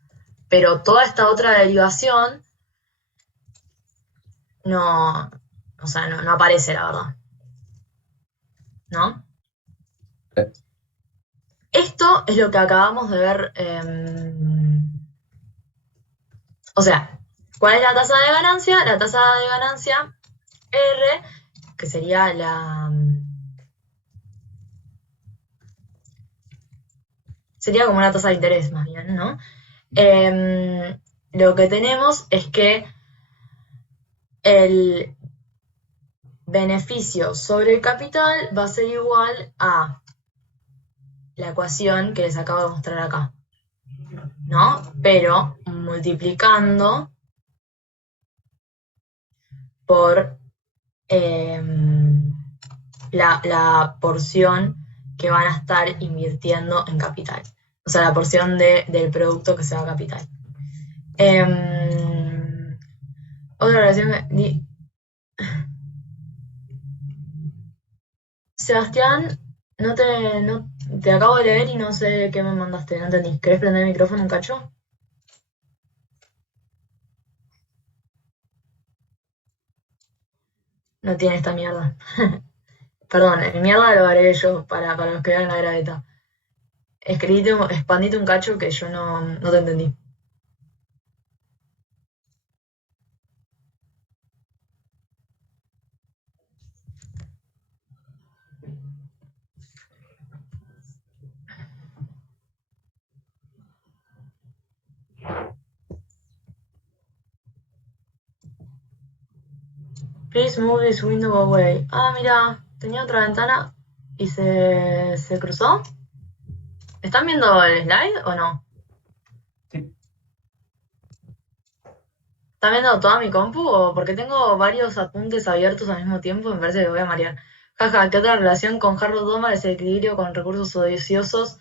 Pero toda esta otra derivación no, o sea, no aparece, la verdad. ¿No? Esto es lo que acabamos de ver. O sea, ¿cuál es la tasa de ganancia? La tasa de ganancia R, que sería sería como una tasa de interés más bien, ¿no? Lo que tenemos es que el beneficio sobre el capital va a ser igual a la ecuación que les acabo de mostrar acá, ¿no? Pero multiplicando por la porción que van a estar invirtiendo en capital. O sea, la porción del producto que sea capital. Otra relación. Sebastián, no te acabo de leer y no sé qué me mandaste, no entendí. ¿Querés prender el micrófono un cacho? No tiene esta mierda. Perdón, el mierda lo haré yo para los que vean la graveta. Expandite un cacho que yo no te entendí. Please move this window away. Ah, mira, tenía otra ventana y se cruzó. ¿Están viendo el slide o no? Sí. ¿Están viendo toda mi compu o porque tengo varios apuntes abiertos al mismo tiempo? Me parece que voy a marear. Jaja, ¿qué otra relación con Harrow Domar es el equilibrio con recursos ociosos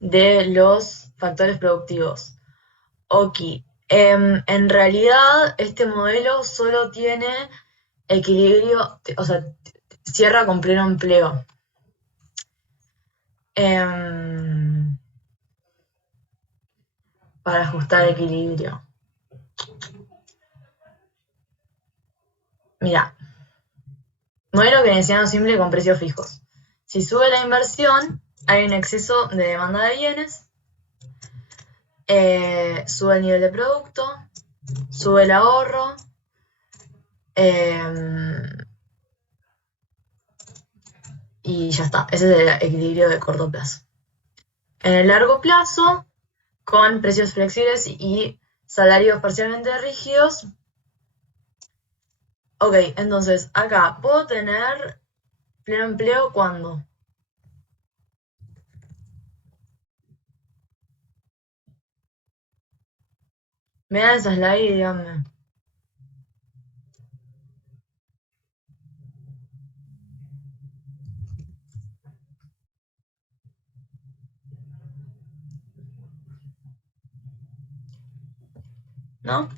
de los factores productivos? Ok. En realidad, este modelo solo tiene equilibrio, o sea, cierra con pleno empleo. Para ajustar equilibrio. Mira, modelo keynesiano simple con precios fijos. Si sube la inversión, hay un exceso de demanda de bienes, sube el nivel de producto, sube el ahorro, y ya está. Ese es el equilibrio de corto plazo. En el largo plazo, con precios flexibles y salarios parcialmente rígidos. Ok, entonces acá puedo tener pleno empleo cuando. Vean esa slide y díganme. ¿No?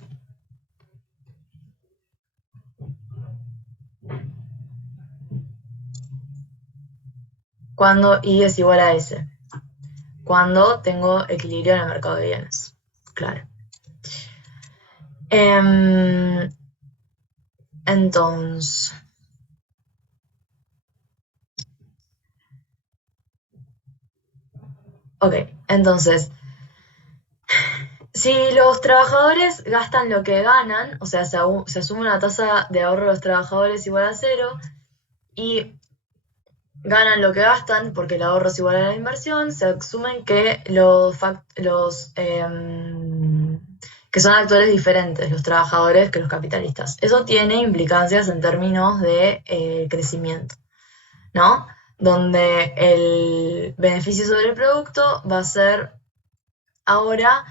Cuando I es igual a S. cuando tengo equilibrio en el mercado de bienes. Claro. Entonces, ok, entonces, si los trabajadores gastan lo que ganan, o sea, se asume una tasa de ahorro de los trabajadores igual a 0 y ganan lo que gastan porque el ahorro es igual a la inversión, se asumen que que son actores diferentes los trabajadores que los capitalistas. Eso tiene implicancias en términos de crecimiento, ¿no? Donde el beneficio sobre el producto va a ser ahora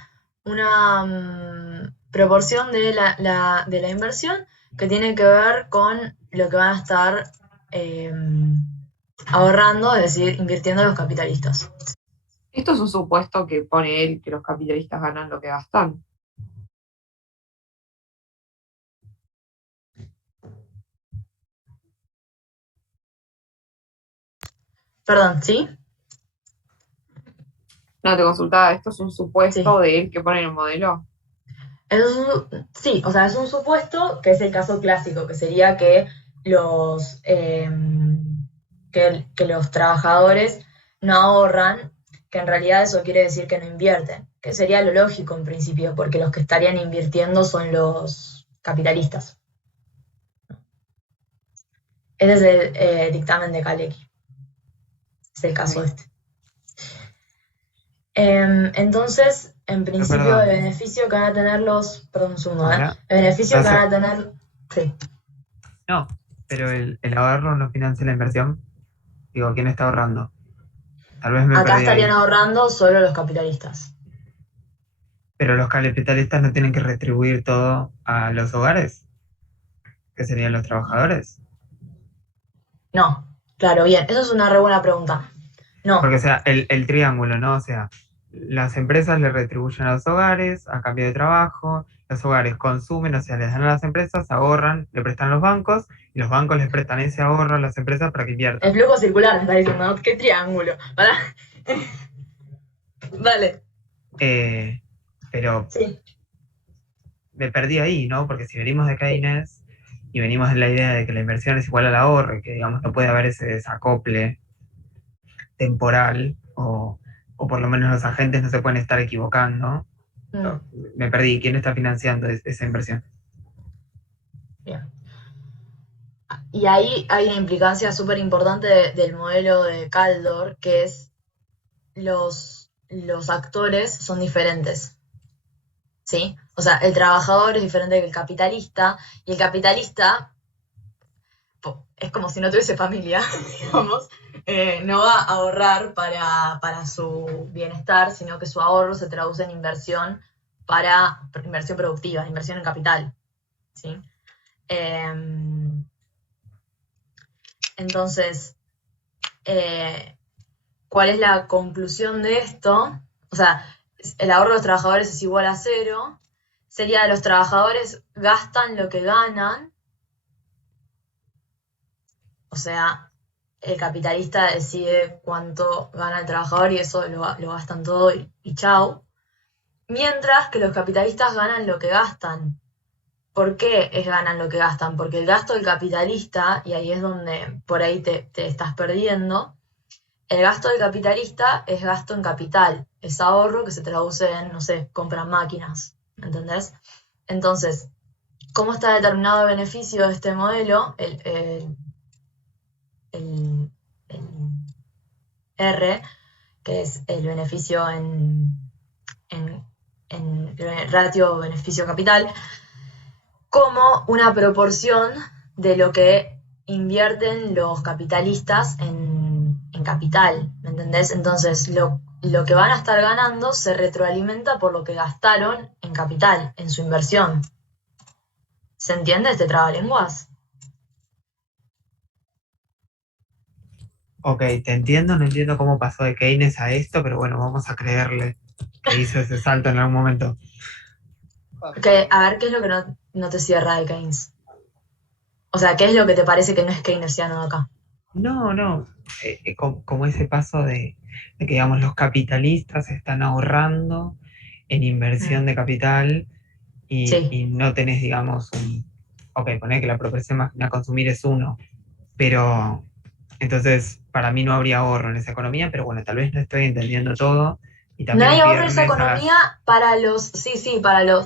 una proporción de la inversión que tiene que ver con lo que van a estar ahorrando, es decir, invirtiendo los capitalistas. Esto es un supuesto que pone él, que los capitalistas ganan lo que gastan. Perdón, ¿sí? No, te consultaba, ¿esto es un supuesto Sí. de él que pone en el modelo? Sí, o sea, es un supuesto que es el caso clásico, que sería que los trabajadores no ahorran, que en realidad eso quiere decir que no invierten, que sería lo lógico en principio, porque los que estarían invirtiendo son los capitalistas. Ese es el dictamen de Kalecki. Es el caso este. Entonces, en principio, el beneficio que van a tener perdón un segundo, el beneficio que van a tener, sí. No, pero el ahorro no financia la inversión. Digo, ¿quién está ahorrando? Tal vez me Acá perdí estarían ahí. ahorrando solo los capitalistas. Pero los capitalistas no tienen que retribuir todo a los hogares, que serían los trabajadores. No, claro, bien, eso es una re buena pregunta. No, Porque, o sea, el triángulo, ¿no? O sea, las empresas le retribuyen a los hogares a cambio de trabajo, los hogares consumen, o sea, les dan a las empresas, ahorran, le prestan a los bancos, y los bancos les prestan ese ahorro a las empresas para que inviertan. el flujo circular me está diciendo, ¿no? ¿Qué triángulo? ¿Para? Dale. Pero Sí. me perdí ahí, ¿no? Porque si venimos de Keynes y venimos en la idea de que la inversión es igual al ahorro, y que, digamos, no puede haber ese desacople temporal, o por lo menos los agentes no se pueden estar equivocando, me perdí. ¿Quién está financiando esa inversión? Bien. Y ahí hay una implicancia súper importante del modelo de Kaldor, que es los actores son diferentes, ¿sí? O sea, el trabajador es diferente que el capitalista, y el capitalista es como si no tuviese familia, digamos, no va a ahorrar para su bienestar, sino que su ahorro se traduce en inversión inversión productiva, inversión en capital, ¿sí? Entonces, ¿cuál es la conclusión de esto? O sea, el ahorro de los trabajadores es igual a 0, sería los trabajadores gastan lo que ganan, o sea, el capitalista decide cuánto gana el trabajador y eso lo gastan todo y chau. Mientras que los capitalistas ganan lo que gastan. ¿Por qué ganan lo que gastan? Porque el gasto del capitalista, y ahí es donde por ahí te estás perdiendo, el gasto del capitalista es gasto en capital, es ahorro que se traduce en, no sé, compran máquinas, ¿entendés? Entonces, ¿cómo está determinado el beneficio de este modelo? El R, que es el beneficio en ratio beneficio-capital, como una proporción de lo que invierten los capitalistas en capital, ¿me entendés? Entonces, lo que van a estar ganando se retroalimenta por lo que gastaron en capital, en su inversión. ¿Se entiende este trabalenguas? Ok, te entiendo, no entiendo cómo pasó de Keynes a esto, pero bueno, vamos a creerle que hizo ese salto en algún momento. Okay, a ver, ¿qué es lo que no te cierra de Keynes? O sea, ¿qué es lo que te parece que no es keynesiano de acá? No. Como ese paso de que, digamos, los capitalistas están ahorrando en inversión de capital Sí. y no tenés, digamos, ok, poné que la proporción máxima a consumir es 1, pero entonces para mí no habría ahorro en esa economía, pero bueno, tal vez no estoy entendiendo todo y No también hay el ahorro en esa viernes economía para los,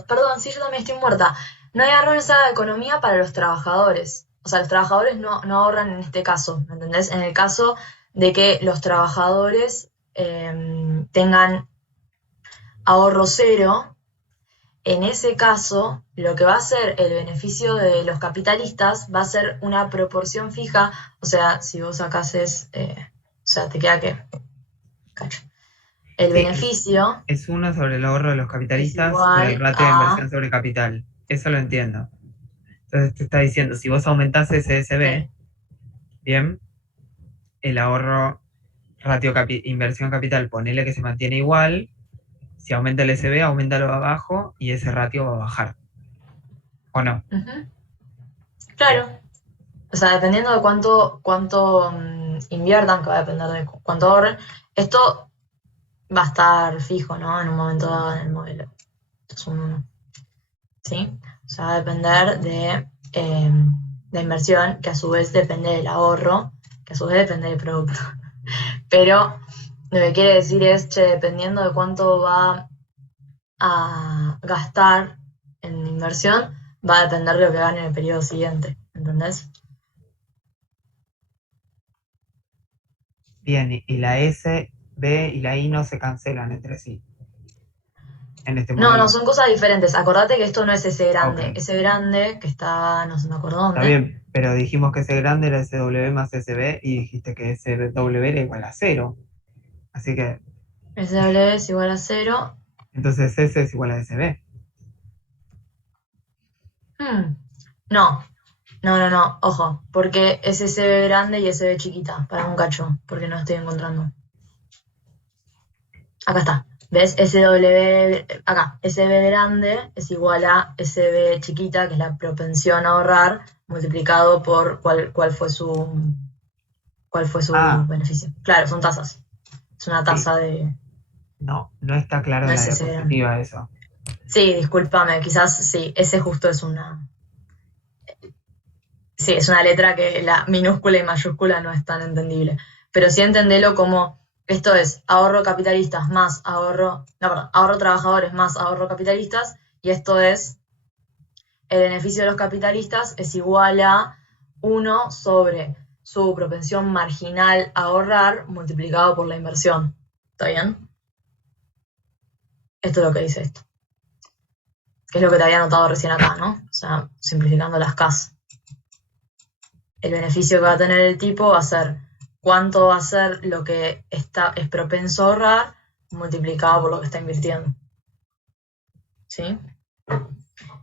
perdón, sí, yo también estoy muerta. No hay ahorro en esa economía para los trabajadores. O sea, los trabajadores no ahorran en este caso, ¿me entendés? En el caso de que los trabajadores tengan ahorro cero, en ese caso, lo que va a ser el beneficio de los capitalistas va a ser una proporción fija. O sea, si vos sacases, o sea, te queda que, cacho. El sí, beneficio es 1 sobre el ahorro de los capitalistas por el igual ratio de inversión a... sobre capital. Eso lo entiendo. Entonces te está diciendo, si vos aumentás SSB, bien, el ahorro ratio inversión capital, ponele que se mantiene igual. Si aumenta el SB, aumenta lo de abajo y ese ratio va a bajar. ¿O no? Ujú. Claro. O sea, dependiendo de cuánto inviertan, que va a depender de cuánto ahorren, esto va a estar fijo, ¿no? En un momento dado en el modelo. Esto es un 1. ¿Sí? O sea, va a depender de la inversión, que a su vez depende del ahorro, que a su vez depende del producto. Pero lo que quiere decir es, che, dependiendo de cuánto va a gastar en inversión, va a depender de lo que gane en el periodo siguiente. ¿Entendés? Bien, y la S, B y la I no se cancelan entre sí. En este modelo. No, son cosas diferentes. Acordate que esto no es ese grande. Ok. Ese grande que está, no se me acuerdo dónde. Está bien, pero dijimos que ese grande era SW más SB y dijiste que SW era igual a 0. Así que, SW es igual a 0. entonces S es igual a SB. No, ojo, porque es SB grande y SB chiquita, para un cacho, porque no estoy encontrando. Acá está, ¿ves? Acá, SB grande es igual a SB chiquita, que es la propensión a ahorrar, multiplicado por cuál fue su beneficio. Claro, son tasas. Es una tasa de... No está claro No en la es ese diapositiva eso. Sí, discúlpame, quizás sí, ese justo es una... Sí, es una letra que la minúscula y mayúscula no es tan entendible. Pero sí entendelo como esto es ahorro capitalistas más ahorro trabajadores más ahorro capitalistas, y esto es el beneficio de los capitalistas es igual a 1 sobre su propensión marginal a ahorrar multiplicado por la inversión. ¿Está bien? Esto es lo que dice esto. Que es lo que te había anotado recién acá, ¿no? O sea, simplificando las Ks. El beneficio que va a tener el tipo va a ser cuánto va a ser lo que es propenso a ahorrar multiplicado por lo que está invirtiendo. ¿Sí?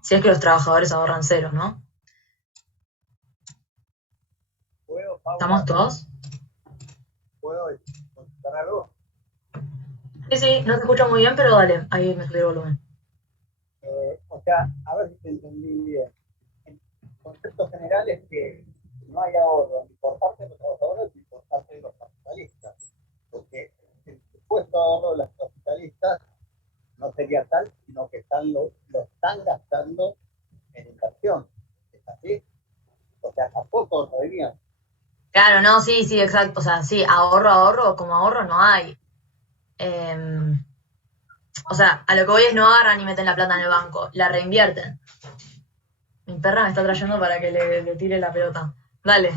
Si es que los trabajadores ahorran 0, ¿no? ¿Estamos todos? ¿Puedo contar algo? Sí, no te escucho muy bien, pero dale, ahí me subí el volumen. O sea, a ver si te entendí bien. El concepto general es que no hay ahorro ni por parte de los trabajadores ni por parte de los capitalistas, porque el supuesto ahorro de los capitalistas no sería tal, sino que lo están gastando en inversión. ¿Es así? O sea, tampoco ahorrarían. Claro, no, sí, exacto. O sea, sí, ahorro, como ahorro no hay. O sea, a lo que voy es no agarran y meten la plata en el banco, la reinvierten. Mi perra me está trayendo para que le tire la pelota. Dale.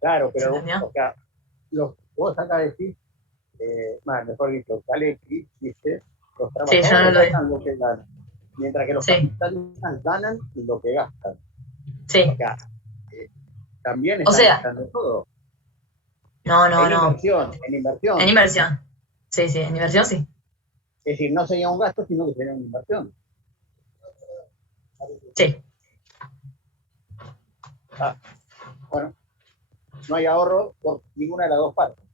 Claro, pero o sea, vos acá decís, mejor dicho, Calecki dice, los trabajadores ganan lo que ganan, mientras que los capitalistas ganan lo que gastan. Sí. O sea, también están gastando todo. No. En inversión. En inversión. Sí, en inversión sí. Es decir, no sería un gasto, sino que sería una inversión. Sí. Bueno, no hay ahorro por ninguna de las dos partes.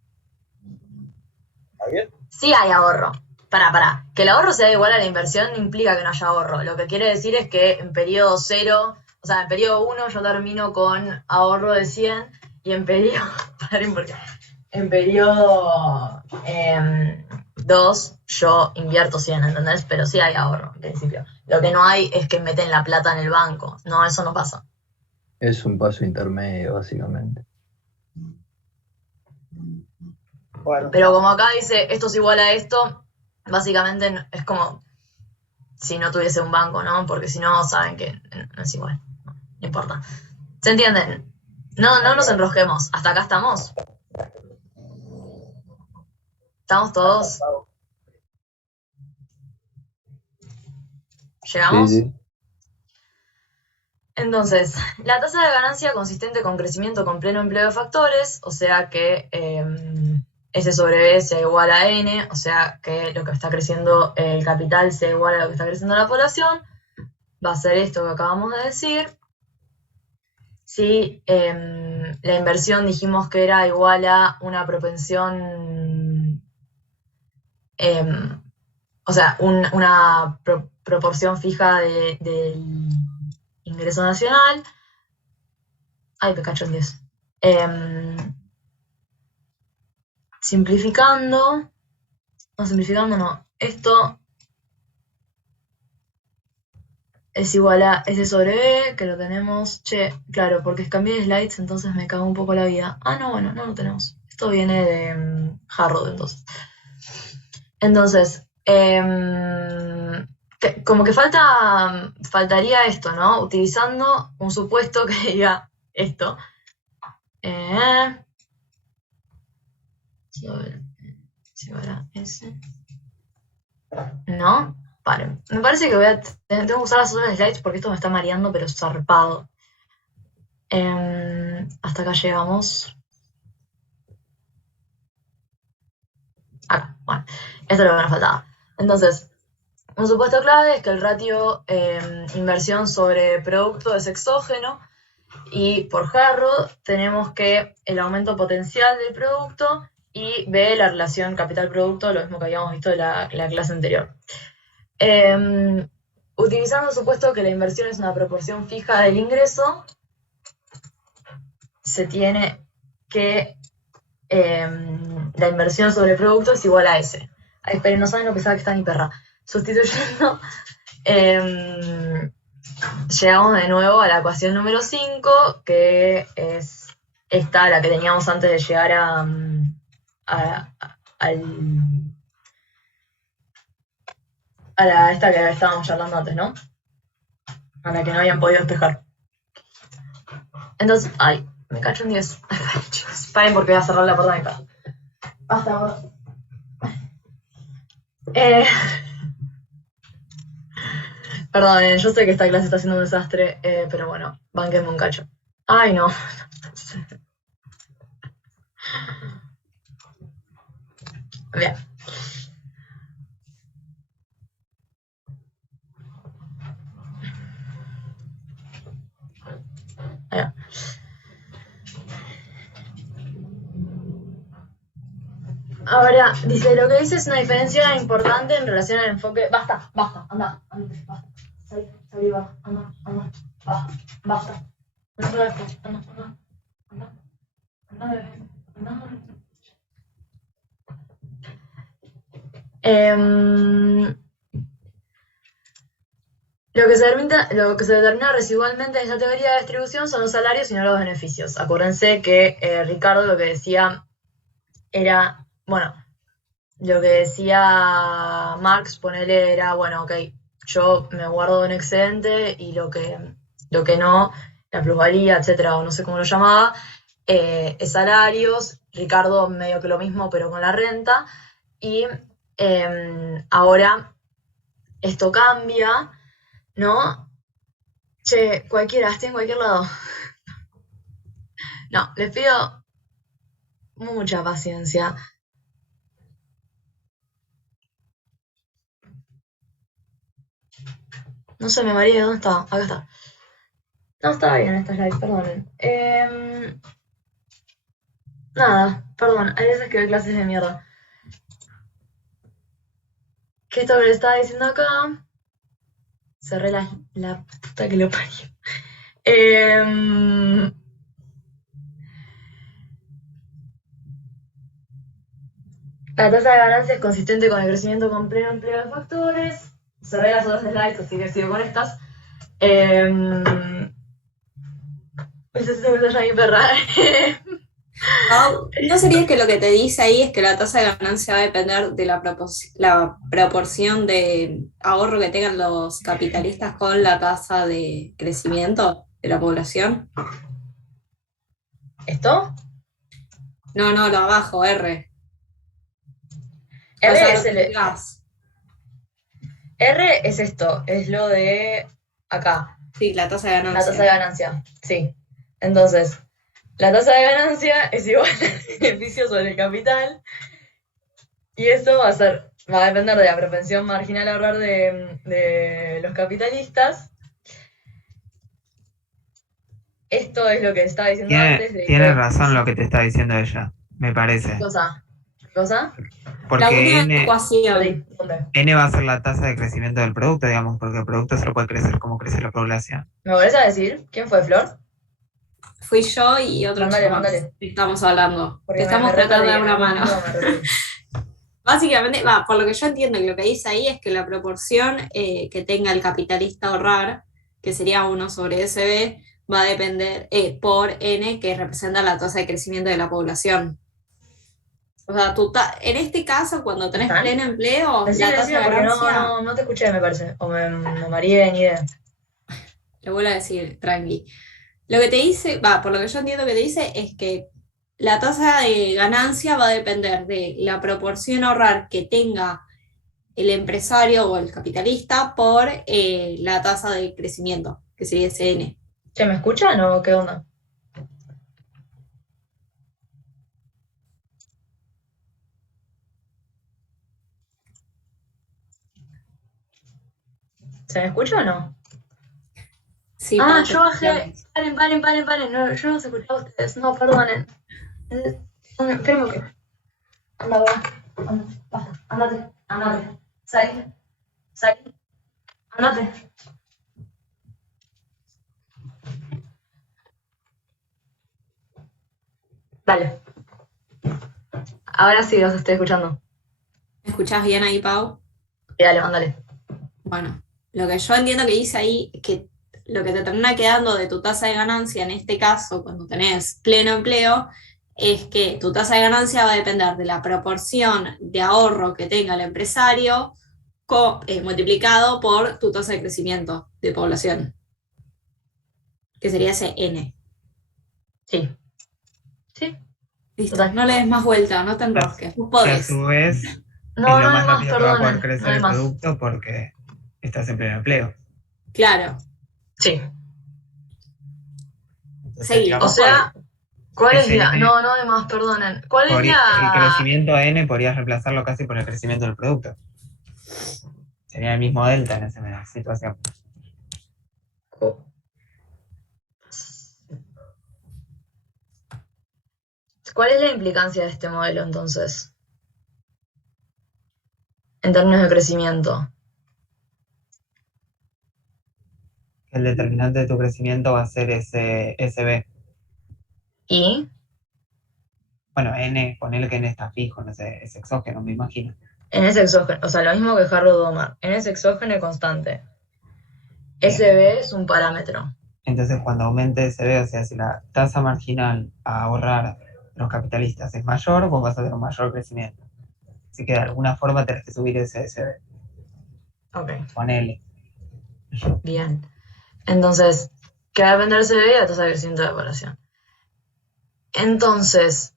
¿Está bien? Sí hay ahorro. Pará. Que el ahorro sea igual a la inversión no implica que no haya ahorro. Lo que quiere decir es que en periodo 0, o sea, en periodo 1 yo termino con ahorro de 100 Y en periodo, paren porque en periodo 2 yo invierto 100, ¿entendés? Pero sí hay ahorro en principio. Lo que no hay es que meten la plata en el banco. No, eso no pasa. Es un paso intermedio, básicamente. Bueno, Pero como acá dice, esto es igual a esto, básicamente es como si no tuviese un banco, ¿no? Porque si no, saben que no es igual. No importa. ¿Se entienden? No nos enrosquemos. Hasta acá estamos. ¿Estamos todos? ¿Llegamos? Sí. Entonces, la tasa de ganancia consistente con crecimiento con pleno empleo de factores, o sea que S sobre B sea igual a N, o sea que lo que está creciendo el capital sea igual a lo que está creciendo la población, va a ser esto que acabamos de decir. Si la inversión dijimos que era igual a una propensión, o sea, una proporción fija del ingreso nacional. Ay, me cacho en 10. Simplificando no. Esto es igual a S sobre B, que lo tenemos. Che, claro, porque cambié de slides, entonces me cago un poco la vida. Ah, no, bueno, no lo tenemos. Esto viene de Harrod, entonces. Entonces, como que faltaría esto, ¿no? Utilizando un supuesto que diga esto. S. No, paren. Me parece que tengo que usar las otras slides porque esto me está mareando, pero zarpado. Hasta acá llegamos. Acá, bueno. Esto es lo que nos faltaba. Entonces, un supuesto clave es que el ratio inversión sobre producto es exógeno y por Harrod tenemos que el aumento potencial del producto y B, la relación capital-producto, lo mismo que habíamos visto en la clase anterior. Utilizando el supuesto que la inversión es una proporción fija del ingreso, se tiene que la inversión sobre el producto es igual a S. Ay, esperen, no saben lo pesada que está mi perra. Sustituyendo, llegamos de nuevo a la ecuación número 5, que es esta, la que teníamos antes de llegar esta que estábamos charlando antes, ¿no? A la que no habían podido despejar. Entonces, ay, me cacho en 10. Chicos, paren porque voy a cerrar la puerta de mi casa. Basta, ahora. Perdón, yo sé que esta clase está siendo un desastre, pero bueno, bánquenme un cacho. Ay, no. Bien. Ahí va. Ahora, dice, lo que dice es una diferencia importante en relación al enfoque. Basta, anda, basta. Salí, va, anda, basta. No te esto, anda. Lo que se determina residualmente en esta teoría de distribución son los salarios y no los beneficios. Acuérdense que Ricardo lo que decía era, bueno, lo que decía Marx, ponele, era, bueno, ok, yo me guardo un excedente y lo que no, la plusvalía, etcétera, o no sé cómo lo llamaba, es salarios. Ricardo medio que lo mismo, pero con la renta. Y ahora esto cambia, ¿no? Che, cualquiera, estoy en cualquier lado. No, les pido mucha paciencia. No sé, me mareé, ¿dónde está? Acá está. No, estaba bien esta slide, perdonen. Nada, perdón, hay veces que doy clases de mierda. ¿Qué esto que le estaba diciendo acá? Cerré la puta que lo parió. La tasa de ganancia es consistente con el crecimiento con pleno empleo de factores. Cerré las otras slides, así que sigo con estas. Necesito ya mi perra. ¿No sería que lo que te dice ahí es que la tasa de ganancia va a depender de la proporción de ahorro que tengan los capitalistas con la tasa de crecimiento de la población? ¿Esto? No, lo abajo, R. R O sea, es lo que el- digas. R es esto, es lo de acá, Sí, la tasa de la ganancia. tasa de ganancia. Sí. Entonces, la tasa de ganancia es igual al beneficio sobre el capital. Y eso va a depender de la propensión marginal a ahorrar de los capitalistas. Esto es lo que estaba diciendo antes de Tiene que... razón lo que te está diciendo ella, me parece. ¿Qué cosa? ¿Qué cosa? La Porque última ecuación. Sí, ¿dónde? N va a ser la tasa de crecimiento del producto, digamos, porque el producto solo puede crecer como crece la población. ¿Me volvés a decir? ¿Quién fue, Flor? Fui yo y otro Mándale, chico más. mándale. Estamos hablando. Porque Te estamos me tratando de dar reperdí, una en algún mano. momento me reperdí. Básicamente, por lo que yo entiendo, que lo que dice ahí es que la proporción que tenga el capitalista ahorrar, que sería 1/SB, va a depender por N, que representa la tasa de crecimiento de la población. O sea, en este caso, cuando tenés ¿Están? pleno empleo, la Decime, tasa de porque ganancia, no te escuché, me parece. O me mareé, ni idea. lo vuelvo a decir, tranqui. Lo que te dice, por lo que yo entiendo que te dice, es que la tasa de ganancia va a depender de la proporción a ahorrar que tenga el empresario o el capitalista por la tasa de crecimiento, que sería SN. ¿Che, me escuchan o qué onda? ¿Se me escucha o no? Sí, Yo bajé. Paren. No, yo no se escuchaba a ustedes. No, perdonen. Espera un poquito. Anda, va. Andate. Salí. Andate. Dale. Ahora sí los estoy escuchando. ¿Me escuchás bien ahí, Pau? Sí, dale, mándale. Bueno, lo que yo entiendo que dice ahí es que lo que te termina quedando de tu tasa de ganancia, en este caso, cuando tenés pleno empleo, es que tu tasa de ganancia va a depender de la proporción de ahorro que tenga el empresario multiplicado por tu tasa de crecimiento de población, que sería ese N. Sí. Listo, Total. no le des más vuelta, no te enrosques, tú Que a podés. su vez No, es lo no más hay más, rápido que va a poder perdonen. crecer No hay el más. producto porque estás en pleno empleo. Claro, Sí. Entonces, seguí. digamos, O sea, ¿cuál es ese la...? N, No hay más, perdonen. ¿Cuál es el la...? crecimiento N podrías reemplazarlo casi por el crecimiento del producto. Sería el mismo delta en esa situación. ¿Cuál es la implicancia de este modelo, entonces? En términos de crecimiento. El determinante de tu crecimiento va a ser ese SB. ¿Y? Bueno, N, ponele que N está fijo, no sé, es exógeno, me imagino. En ese exógeno, o sea, lo mismo que Harrod-Domar. En ese exógeno constante. SB es un parámetro. Entonces, cuando aumente SB, o sea, si la tasa marginal a ahorrar de los capitalistas es mayor, vos vas a tener un mayor crecimiento. Así que de alguna forma tenés que subir ese SB. Ok, Ponele. bien. Entonces, ¿qué va a depender SB de la tasa de crecimiento de la población? Entonces,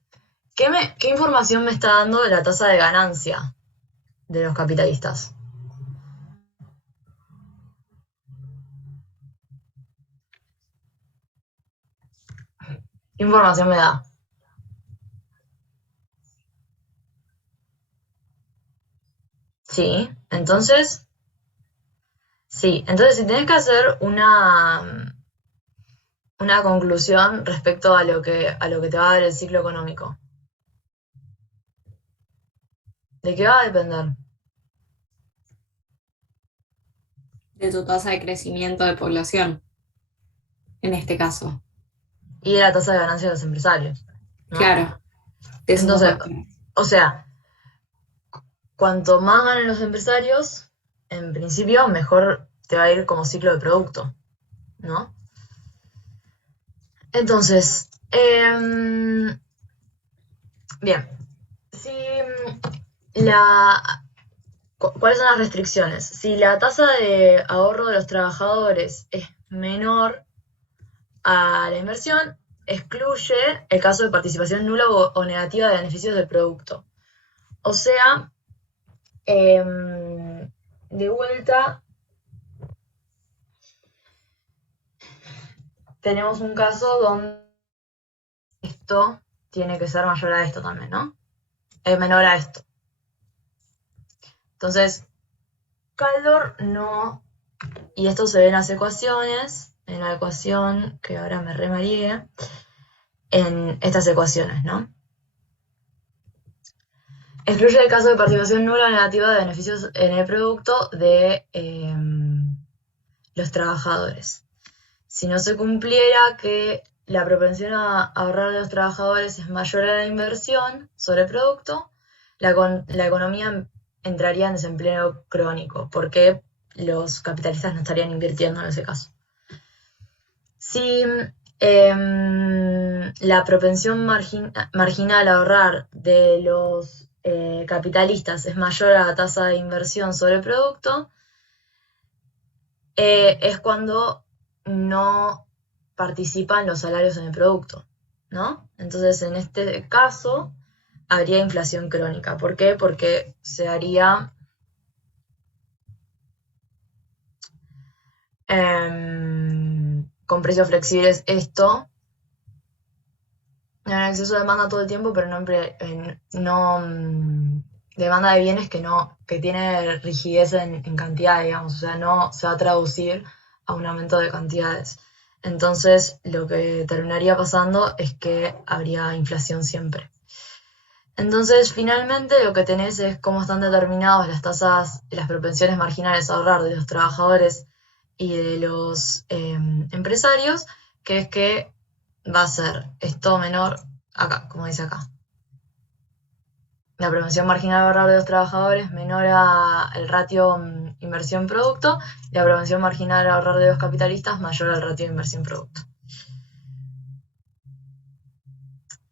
¿qué información me está dando de la tasa de ganancia de los capitalistas? ¿Qué información me da? Sí, entonces si tenés que hacer una conclusión respecto a lo que te va a dar el ciclo económico. ¿De qué va a depender? De tu tasa de crecimiento de población, en este caso. Y de la tasa de ganancia de los empresarios, ¿no? Claro. Entonces, o sea, cuanto más ganan los empresarios, en principio mejor te va a ir como ciclo de producto, ¿no? Entonces, bien, si ¿cuáles son las restricciones? Si la tasa de ahorro de los trabajadores es menor a la inversión, excluye el caso de participación nula o negativa de beneficios del producto. O sea, de vuelta, tenemos un caso donde esto tiene que ser mayor a esto también, ¿no? Es menor a esto. Entonces, Kaldor no, y esto se ve en las ecuaciones, en la ecuación, que ahora me remarié, en estas ecuaciones, ¿no? Excluye el caso de participación nula o negativa de beneficios en el producto de los trabajadores. Si no se cumpliera que la propensión a ahorrar de los trabajadores es mayor a la inversión sobre el producto, la economía entraría en desempleo crónico, porque los capitalistas no estarían invirtiendo en ese caso. Si la propensión marginal a ahorrar de los capitalistas es mayor a la tasa de inversión sobre el producto, es cuando no participan los salarios en el producto, ¿no? Entonces, en este caso, habría inflación crónica. ¿Por qué? Porque se haría con precios flexibles esto, en exceso de demanda todo el tiempo, pero no demanda de bienes que tiene rigidez en cantidad, digamos, o sea, no se va a traducir a un aumento de cantidades. Entonces, lo que terminaría pasando es que habría inflación siempre. Entonces, finalmente, lo que tenés es cómo están determinadas las tasas, las propensiones marginales a ahorrar de los trabajadores y de los empresarios, que es que va a ser esto menor acá, como dice acá. La propensión marginal a ahorrar de los trabajadores menor al ratio inversión-producto, y la propensión marginal a ahorrar de los capitalistas mayor al ratio inversión-producto.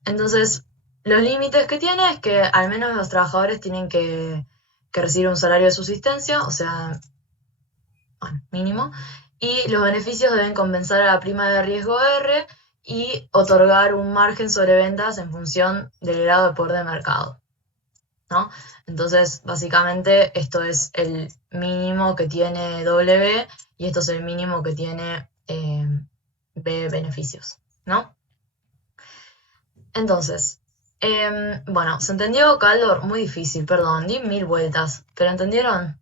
Entonces, los límites que tiene es que al menos los trabajadores tienen que recibir un salario de subsistencia, o sea, bueno, mínimo, y los beneficios deben compensar a la prima de riesgo R y otorgar un margen sobre ventas en función del grado de poder de mercado, ¿no? Entonces, básicamente, esto es el mínimo que tiene W y esto es el mínimo que tiene B beneficios, ¿no? Entonces, bueno, ¿se entendió, Kaldor? Muy difícil, perdón, di 1000 vueltas, ¿pero entendieron?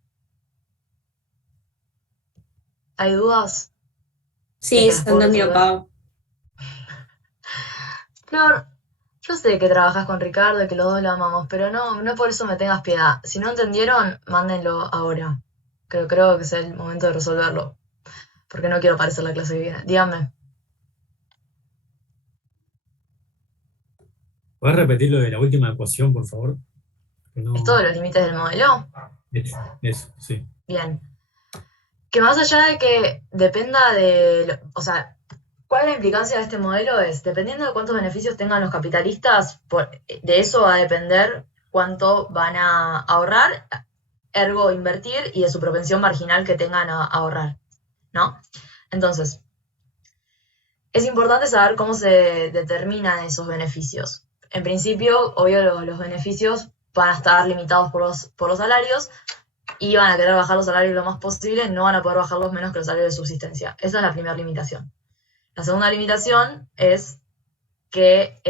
¿Hay dudas? Sí, se entendió, Pau. Flor, yo sé que trabajas con Ricardo y que los dos lo amamos, pero no por eso me tengas piedad. Si no entendieron, mándenlo ahora. Creo que es el momento de resolverlo, porque no quiero parecer la clase que viene. Díganme. ¿Puedes repetir lo de la última ecuación, por favor? No... ¿Es todo los límites del modelo? Eso, sí. Bien. Que más allá de que dependa de... O sea, ¿cuál es la implicancia de este modelo? Es, dependiendo de cuántos beneficios tengan los capitalistas, de eso va a depender cuánto van a ahorrar, ergo invertir, y de su propensión marginal que tengan a ahorrar, ¿no? Entonces, es importante saber cómo se determinan esos beneficios. En principio, obvio, los beneficios van a estar limitados por los salarios y van a querer bajar los salarios lo más posible, no van a poder bajarlos menos que los salarios de subsistencia. Esa es la primera limitación. La segunda limitación es que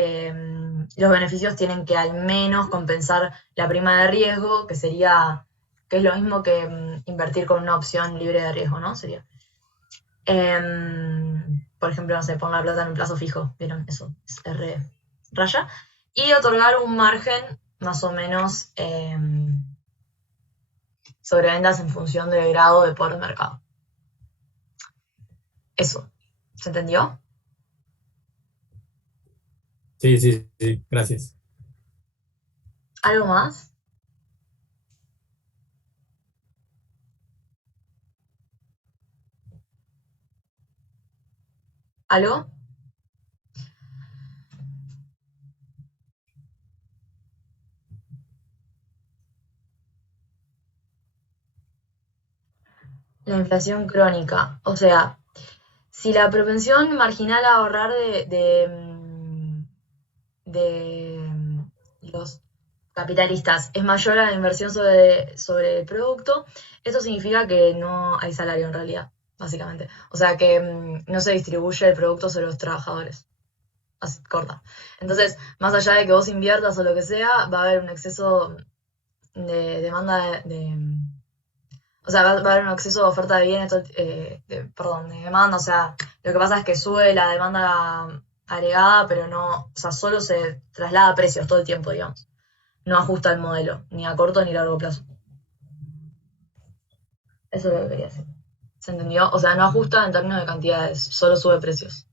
los beneficios tienen que al menos compensar la prima de riesgo, que es lo mismo que invertir con una opción libre de riesgo, ¿no? Sería. Por ejemplo, no sé, ponga plata en un plazo fijo, ¿vieron? Eso es R raya. Y otorgar un margen más o menos sobre ventas en función del grado de poder de mercado. Eso. ¿Se entendió? Sí, gracias. ¿Algo más? ¿Algo? La inflación crónica. O sea, si la propensión marginal a ahorrar de los capitalistas es mayor a la inversión sobre el producto, esto significa que no hay salario en realidad, básicamente. O sea, que no se distribuye el producto sobre los trabajadores. Así, corta. Entonces, más allá de que vos inviertas o lo que sea, va a haber un exceso de demanda o sea, va a haber un exceso de oferta de bienes, de demanda. O sea, lo que pasa es que sube la demanda agregada, pero no, o sea, solo se traslada a precios todo el tiempo, digamos. No ajusta el modelo, ni a corto ni a largo plazo. Eso es lo que quería decir. ¿Se entendió? O sea, no ajusta en términos de cantidades, solo sube precios.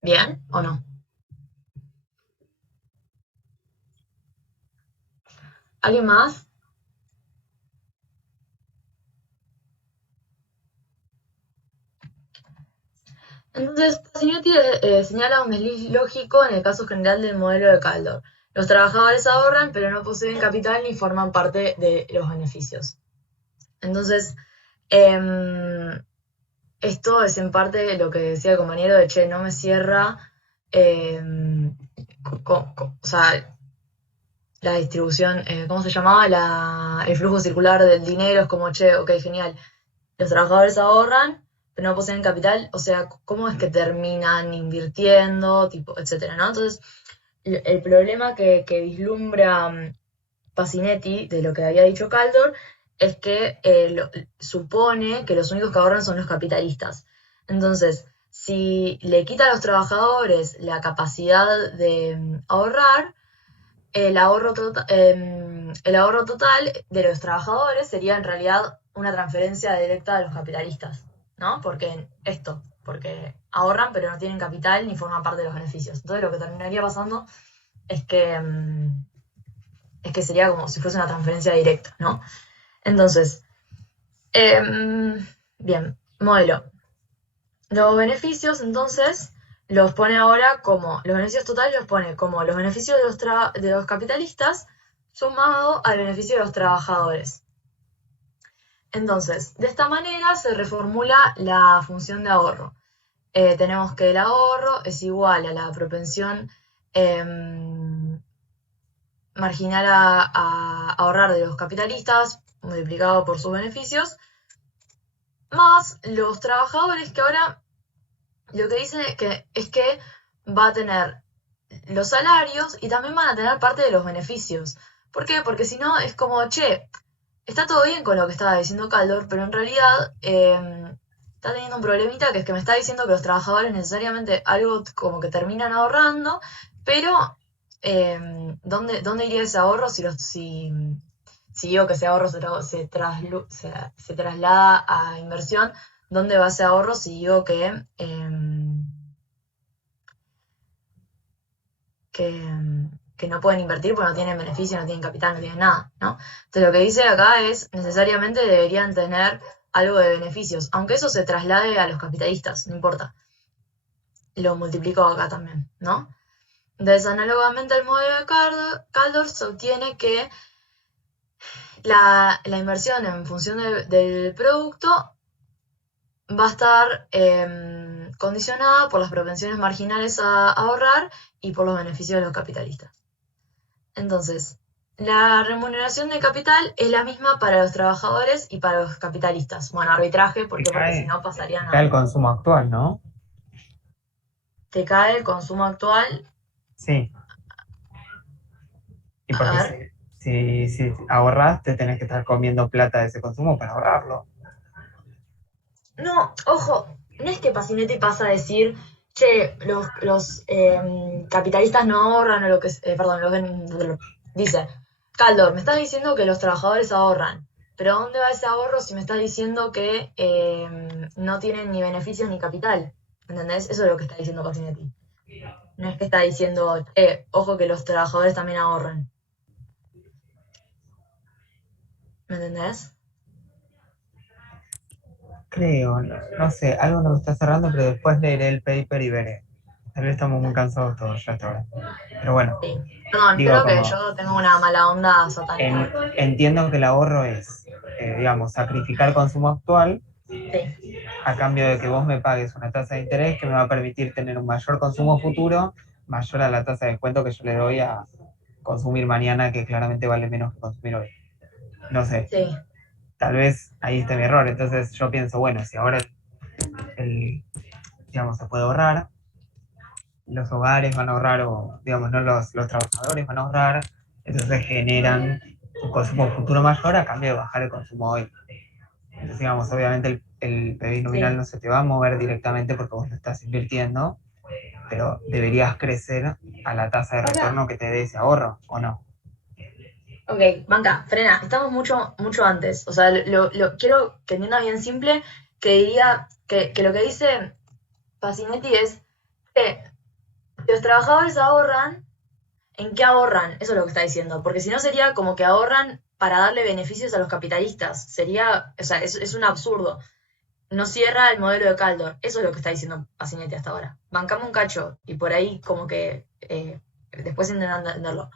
¿Bien o no? ¿Alguien más? Entonces, Pasinetti señala un desliz lógico en el caso general del modelo de Caldor. Los trabajadores ahorran, pero no poseen capital ni forman parte de los beneficios. Entonces, esto es en parte lo que decía el compañero de, che, no me cierra, o sea, la distribución, ¿cómo se llamaba? El flujo circular del dinero. Es como, che, ok, genial. Los trabajadores ahorran, pero no poseen capital. O sea, ¿cómo es que terminan invirtiendo, tipo, etcétera, ¿no? Entonces, el problema que vislumbra Pasinetti de lo que había dicho Caldor es que supone que los únicos que ahorran son los capitalistas. Entonces, si le quita a los trabajadores la capacidad de ahorrar, el ahorro total de los trabajadores sería en realidad una transferencia directa a los capitalistas, ¿no? Porque ahorran pero no tienen capital ni forman parte de los beneficios. Entonces lo que terminaría pasando es que sería como si fuese una transferencia directa, ¿no? Entonces, bien, modelo. Los beneficios, entonces, los pone ahora como, los beneficios totales los pone como los beneficios de los capitalistas sumado al beneficio de los trabajadores. Entonces, de esta manera se reformula la función de ahorro. Tenemos que el ahorro es igual a la propensión marginal a ahorrar de los capitalistas multiplicado por sus beneficios, más los trabajadores, que ahora lo que dicen es que va a tener los salarios y también van a tener parte de los beneficios. ¿Por qué? Porque si no es como, che, está todo bien con lo que estaba diciendo Caldor, pero en realidad está teniendo un problemita, que es que me está diciendo que los trabajadores necesariamente algo como que terminan ahorrando, pero ¿dónde iría ese ahorro si digo que ese ahorro se traslada a inversión? ¿Dónde va ese ahorro si digo que no pueden invertir porque no tienen beneficio, no tienen capital, no tienen nada, ¿no? Entonces lo que dice acá es, necesariamente deberían tener algo de beneficios, aunque eso se traslade a los capitalistas, no importa. Lo multiplico acá también, ¿no? Entonces, análogamente al modelo de Caldor, se obtiene que la inversión en función del producto va a estar condicionada por las propensiones marginales a ahorrar y por los beneficios de los capitalistas. Entonces, la remuneración de capital es la misma para los trabajadores y para los capitalistas. Bueno, arbitraje, porque si no pasarían cae el consumo actual, ¿no? Te cae el consumo actual. Sí. Y porque si ahorras, te tenés que estar comiendo plata de ese consumo para ahorrarlo. No, ojo, no es que Pasinetti pasa a decir, che, los capitalistas no ahorran, o lo que dice, Caldor, me estás diciendo que los trabajadores ahorran, pero ¿dónde va ese ahorro si me estás diciendo que no tienen ni beneficios ni capital? ¿Entendés? Eso es lo que está diciendo Pasinetti. No es que está diciendo, ojo que los trabajadores también ahorran. ¿Me entendés? creo, no sé, algo no me está cerrando, pero después leeré el paper y veré. Tal vez estamos muy cansados todos ya hasta ahora. Pero bueno, Sí. Perdón, digo, creo que como yo tengo una mala onda satánica. entiendo que el ahorro es, digamos, sacrificar consumo actual Sí, a cambio de que vos me pagues una tasa de interés que me va a permitir tener un mayor consumo futuro, mayor a la tasa de descuento que yo le doy a consumir mañana, que claramente vale menos que consumir hoy. No sé, sí. tal vez ahí esté mi error. Entonces yo pienso, bueno, si ahora digamos, se puede ahorrar, los hogares van a ahorrar, o digamos, no los trabajadores van a ahorrar, entonces generan un consumo futuro mayor a cambio de bajar el consumo hoy. Entonces, digamos, obviamente el PBI nominal Sí. no se te va a mover directamente porque vos lo estás invirtiendo, pero deberías crecer a la tasa de retorno que te dé ese ahorro, ¿o no? Ok, banca, frena, estamos mucho antes. O sea, quiero que entiendas bien simple que diría que lo que dice Pacinetti es que los trabajadores ahorran, ¿en qué ahorran? Eso es lo que está diciendo, porque si no sería como que ahorran para darle beneficios a los capitalistas. Sería, o sea, es un absurdo. No cierra el modelo de Caldor. Eso es lo que está diciendo Pacinetti hasta ahora. Bancamos un cacho y por ahí como que después intentan entenderlo.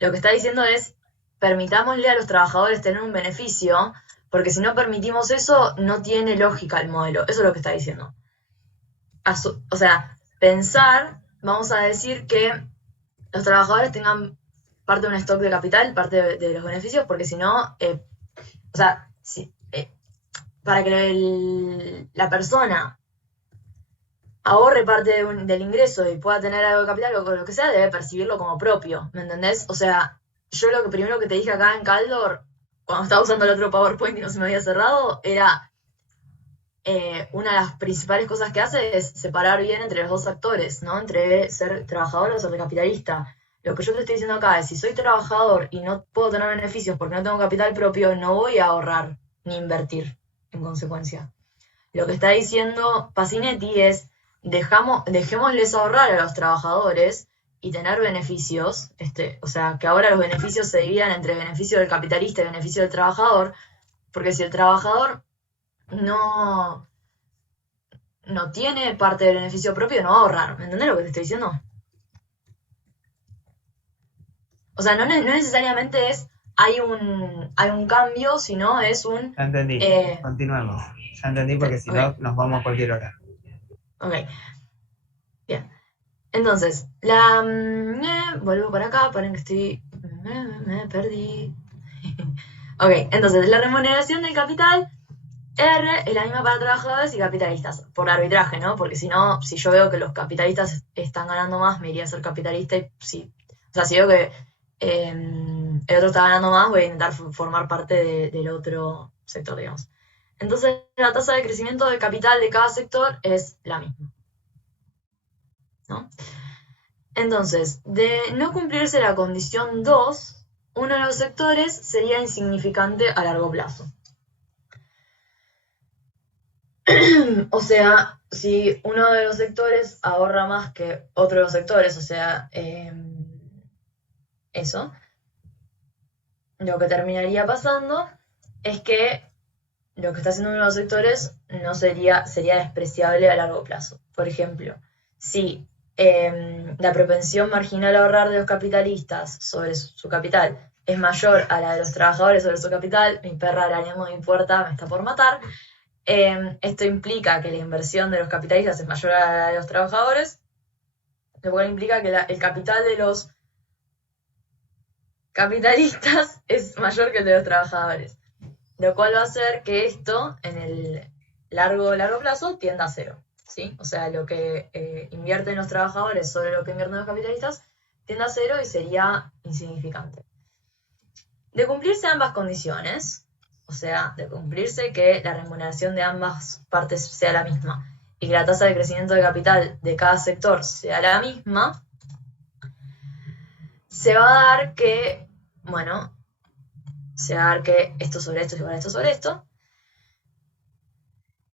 Lo que está diciendo es, permitámosle a los trabajadores tener un beneficio, porque si no permitimos eso, no tiene lógica el modelo. Eso es lo que está diciendo. O sea, pensar, vamos a decir que los trabajadores tengan parte de un stock de capital, parte de los beneficios, porque si no, o sea, para que la persona ahorre parte del ingreso y pueda tener algo de capital o lo que sea, debe percibirlo como propio, ¿me entendés? O sea, yo lo primero que te dije acá en Caldor, cuando estaba usando el otro PowerPoint y no se me había cerrado, era una de las principales cosas que hace es separar bien entre los dos actores, ¿no? Entre ser trabajador o ser capitalista. Lo que yo te estoy diciendo acá es, si soy trabajador y no puedo tener beneficios porque no tengo capital propio, no voy a ahorrar ni invertir en consecuencia. Lo que está diciendo Pacinetti es, dejémosles ahorrar a los trabajadores y tener beneficios, o sea, que ahora los beneficios se dividan entre beneficio del capitalista y beneficio del trabajador, porque si el trabajador no tiene parte del beneficio propio, no va a ahorrar. ¿Me entendés lo que te estoy diciendo? O sea, no necesariamente hay un cambio, sino es un... Ya entendí, continuemos. Ya entendí porque si no nos vamos a cualquier hora. Ok. Bien. Entonces, vuelvo para acá, paren que estoy... Me perdí. Ok, entonces, la remuneración del capital R es la misma para trabajadores y capitalistas, por arbitraje, ¿no? Porque si no, si yo veo que los capitalistas están ganando más, me iría a ser capitalista y si veo que el otro está ganando más, voy a intentar formar parte del otro sector, digamos. Entonces, la tasa de crecimiento del capital de cada sector es la misma, ¿no? Entonces, de no cumplirse la condición 2, uno de los sectores sería insignificante a largo plazo. O sea, si uno de los sectores ahorra más que otro de los sectores, o sea, eso, lo que terminaría pasando es que lo que está haciendo uno de los sectores no sería despreciable a largo plazo. Por ejemplo, si la propensión marginal a ahorrar de los capitalistas sobre su capital es mayor a la de los trabajadores sobre su capital, mi perra arañando mi puerta me está por matar. Esto implica que la inversión de los capitalistas es mayor a la de los trabajadores, lo cual implica que el capital de los capitalistas es mayor que el de los trabajadores, lo cual va a hacer que esto en el largo plazo tienda a cero, ¿sí? O sea, lo que invierten los trabajadores sobre lo que invierten los capitalistas tiende a cero y sería insignificante. De cumplirse ambas condiciones, o sea, de cumplirse que la remuneración de ambas partes sea la misma y que la tasa de crecimiento de capital de cada sector sea la misma, se va a dar que, esto sobre esto es igual a esto sobre esto.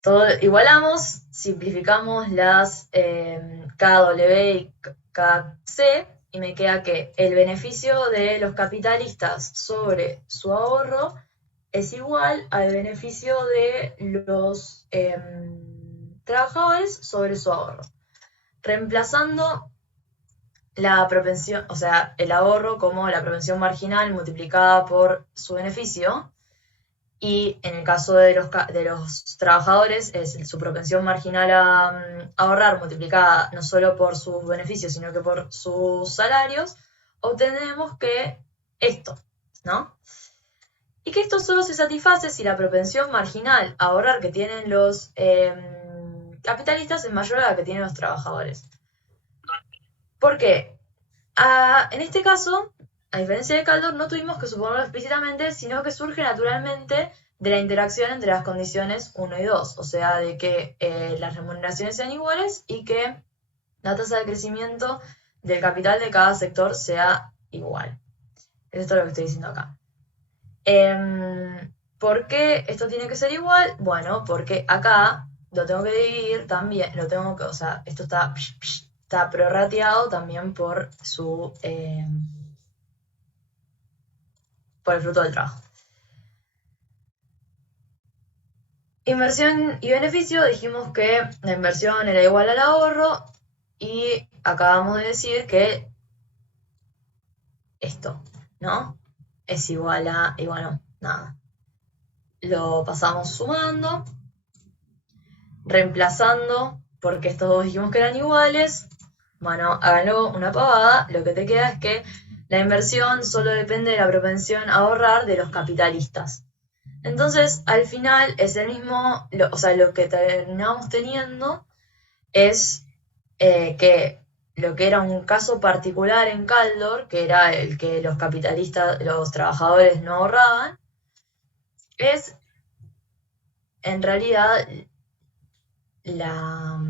Todo igualamos, simplificamos las KW y KC y me queda que el beneficio de los capitalistas sobre su ahorro es igual al beneficio de los trabajadores sobre su ahorro, reemplazando la propensión, o sea, el ahorro como la propensión marginal multiplicada por su beneficio, y en el caso de los trabajadores es su propensión marginal a ahorrar multiplicada no solo por sus beneficios, sino que por sus salarios, obtenemos que esto, ¿no? Y que esto solo se satisface si la propensión marginal a ahorrar que tienen los capitalistas es mayor a la que tienen los trabajadores. ¿Por qué? En este caso, a diferencia de Kaldor, no tuvimos que suponerlo explícitamente, sino que surge naturalmente de la interacción entre las condiciones 1 y 2, o sea, de que las remuneraciones sean iguales y que la tasa de crecimiento del capital de cada sector sea igual. Esto es lo que estoy diciendo acá. ¿Por qué esto tiene que ser igual? Bueno, porque acá lo tengo que dividir también, o sea, esto está prorrateado también por por el fruto del trabajo. Inversión y beneficio, dijimos que la inversión era igual al ahorro y acabamos de decir que esto, ¿no? Es igual a, y bueno, nada. Lo pasamos sumando, reemplazando, porque estos dos dijimos que eran iguales. Bueno, háganlo una pavada, lo que te queda es que la inversión solo depende de la propensión a ahorrar de los capitalistas. Entonces, al final es el mismo, o sea, lo que terminamos teniendo es que lo que era un caso particular en Kaldor, que era el que los capitalistas, los trabajadores no ahorraban, es en realidad la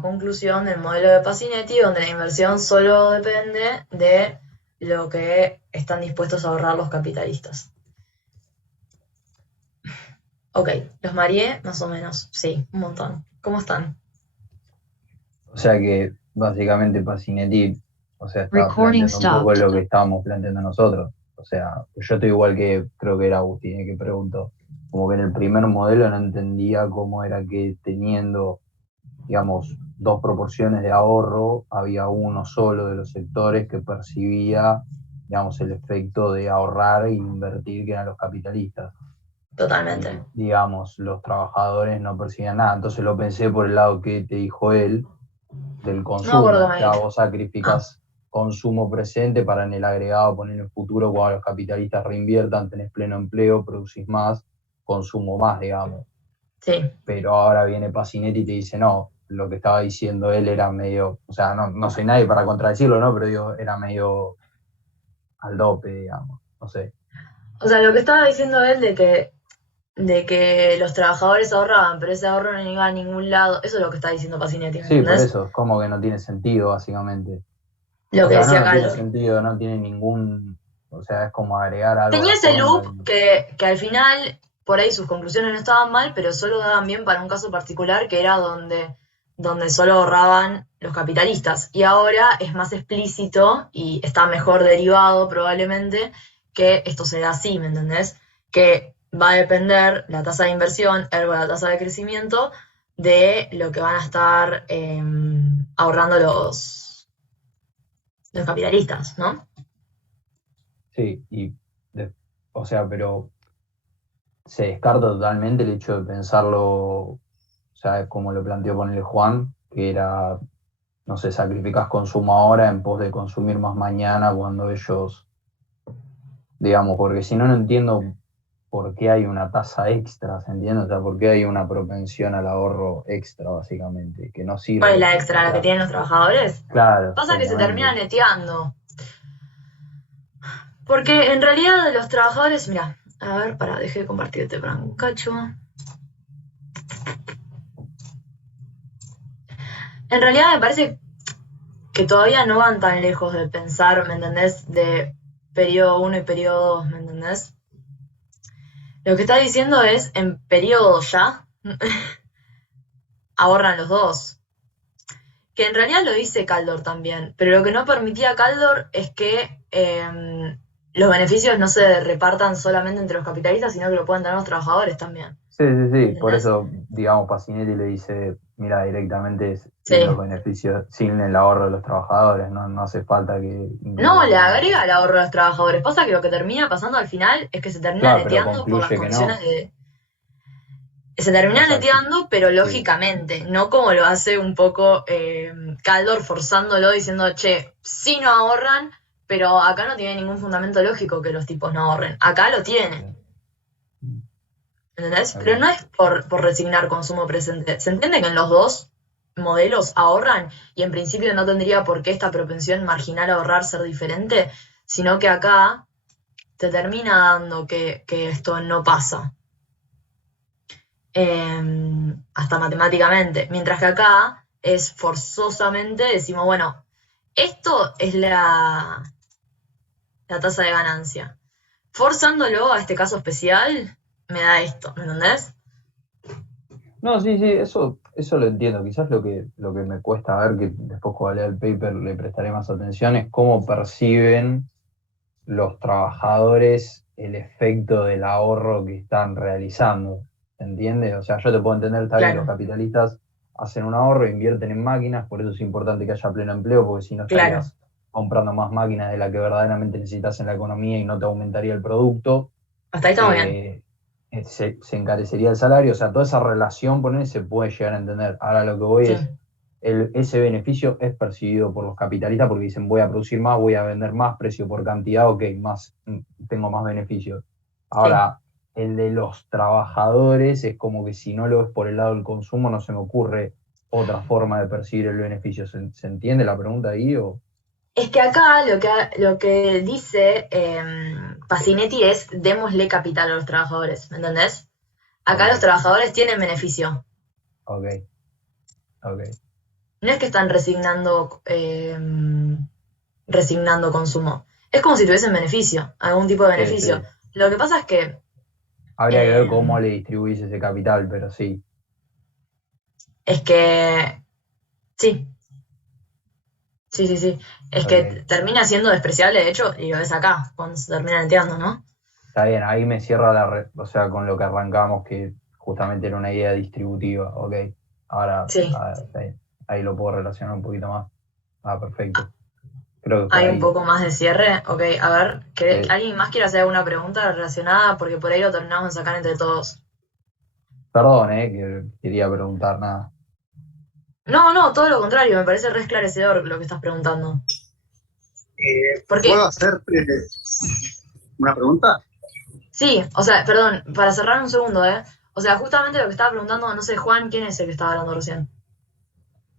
conclusión del modelo de Pacinetti, donde la inversión solo depende de lo que están dispuestos a ahorrar los capitalistas. Ok, los mareé más o menos, sí, un montón. ¿Cómo están? O sea que básicamente Pacinetti, o sea, está Recording planteando un poco stopped. lo que estábamos planteando nosotros. O sea, yo estoy igual que, creo que era Agustín, que preguntó, como que en el primer modelo no entendía cómo era que teniendo, digamos, dos proporciones de ahorro, había uno solo de los sectores que percibía, digamos, el efecto de ahorrar e invertir, que eran los capitalistas. Totalmente. Y, digamos, los trabajadores no percibían nada. Entonces lo pensé por el lado que te dijo él, del consumo. acuerdo que me dijo. Vos sacrificás consumo presente para en el agregado poner en el futuro, cuando los capitalistas reinviertan, tenés pleno empleo, producís más, consumo más, digamos. Sí. Pero ahora viene Pacinetti y te dice, no, lo que estaba diciendo él era medio, o sea, no soy nadie para contradecirlo, ¿no? Pero digo, era medio al dope, digamos, no sé. O sea, lo que estaba diciendo él de que los trabajadores ahorraban, pero ese ahorro no iba a ningún lado, eso es lo que está diciendo Pacinetti, Sí, por ¿entendés? eso, es como que no tiene sentido, básicamente. Lo O que sea, decía no tiene Carlos. sentido, no tiene ningún, o sea, es como agregar algo a Tenía la ese cuenta loop que al final, por ahí sus conclusiones no estaban mal, pero solo daban bien para un caso particular que era donde solo ahorraban los capitalistas. Y ahora es más explícito y está mejor derivado probablemente que esto sea así, ¿me entendés? Que va a depender la tasa de inversión, ergo la tasa de crecimiento, de lo que van a estar ahorrando los capitalistas, ¿no? Sí, o sea, pero se descarta totalmente el hecho de pensarlo, o sea, es como lo planteó ponerle Juan, que era, no sé, sacrificás consumo ahora en pos de consumir más mañana cuando ellos, digamos, porque si no, no entiendo por qué hay una tasa extra, ¿se entiende? O sea, por qué hay una propensión al ahorro extra, básicamente, que no sirve. ¿Cuál es la extra? ¿La que tienen los trabajadores? Claro. Pasa que se termina neteando. Porque en realidad los trabajadores, mira, a ver, dejé de compartirte para un cacho. En realidad me parece que todavía no van tan lejos de pensar, ¿me entendés? De periodo 1 y periodo 2, ¿me entendés? Lo que está diciendo es, en periodo ya, ahorran los dos. Que en realidad lo dice Kaldor también, pero lo que no permitía Kaldor es que los beneficios no se repartan solamente entre los capitalistas, sino que lo pueden tener los trabajadores también. Sí, ¿Entendés? por eso, digamos, Pacinetti le dice, mira, directamente sin Sí. los beneficios, sin el ahorro de los trabajadores, no hace falta que... No, le agrega el ahorro a los trabajadores. Pasa que lo que termina pasando al final es que se termina Claro, pero neteando por las concluye que no. condiciones de... Se termina O sea, neteando, pero lógicamente, no como lo hace un poco Caldor forzándolo, diciendo, che, sí no ahorran, pero acá no tiene ningún fundamento lógico que los tipos no ahorren. Acá lo tienen. ¿Entendés? Ok. Pero no es por resignar consumo presente. Se entiende que en los dos modelos ahorran y en principio no tendría por qué esta propensión marginal a ahorrar ser diferente, sino que acá te termina dando que esto no pasa. Hasta matemáticamente. Mientras que acá es forzosamente, decimos, bueno, esto es la tasa de ganancia. Forzándolo a este caso especial, me da esto, ¿me entendés? No, sí, eso lo entiendo. Quizás lo que me cuesta ver, que después cuando lea el paper le prestaré más atención, es cómo perciben los trabajadores el efecto del ahorro que están realizando. ¿Se entiende? O sea, yo te puedo entender, está bien, Claro. los capitalistas hacen un ahorro, invierten en máquinas, por eso es importante que haya pleno empleo, porque si no Claro. estarías comprando más máquinas de las que verdaderamente necesitas en la economía y no te aumentaría el producto. Hasta ahí estamos bien. Se encarecería el salario, o sea, toda esa relación se puede llegar a entender. Ahora lo que voy Sí. es, ese beneficio es percibido por los capitalistas porque dicen voy a producir más, voy a vender más, precio por cantidad, ok, tengo más beneficios. Ahora, el de los trabajadores es como que si no lo ves por el lado del consumo no se me ocurre otra forma de percibir el beneficio. ¿Se entiende la pregunta ahí? Es que acá lo que dice Pacinetti es démosle capital a los trabajadores, ¿me entendés? Acá Ok. los trabajadores tienen beneficio. Ok. No es que están resignando consumo. Es como si tuviesen beneficio, algún tipo de beneficio. Sí. Lo que pasa es que... Habría que ver cómo le distribuís ese capital, pero sí. Es que... Sí. Sí. Es Ok. que termina siendo despreciable, de hecho, y lo ves acá, cuando se termina neteando, ¿no? Está bien, ahí me cierra o sea, con lo que arrancamos, que justamente era una idea distributiva, ok. Ahora, Sí. Está bien. Ahí lo puedo relacionar un poquito más. Perfecto. Creo que por Hay ahí. un poco más de cierre. Ok, a ver, Sí. ¿alguien más quiere hacer alguna pregunta relacionada? Porque por ahí lo terminamos de sacar entre todos. Perdón, que quería preguntar nada. No, todo lo contrario, me parece re esclarecedor lo que estás preguntando. Porque, ¿Puedo hacer una pregunta? sí, o sea, perdón, para cerrar un segundo, o sea, justamente lo que estaba preguntando, no sé, Juan, ¿quién es el que estaba hablando recién?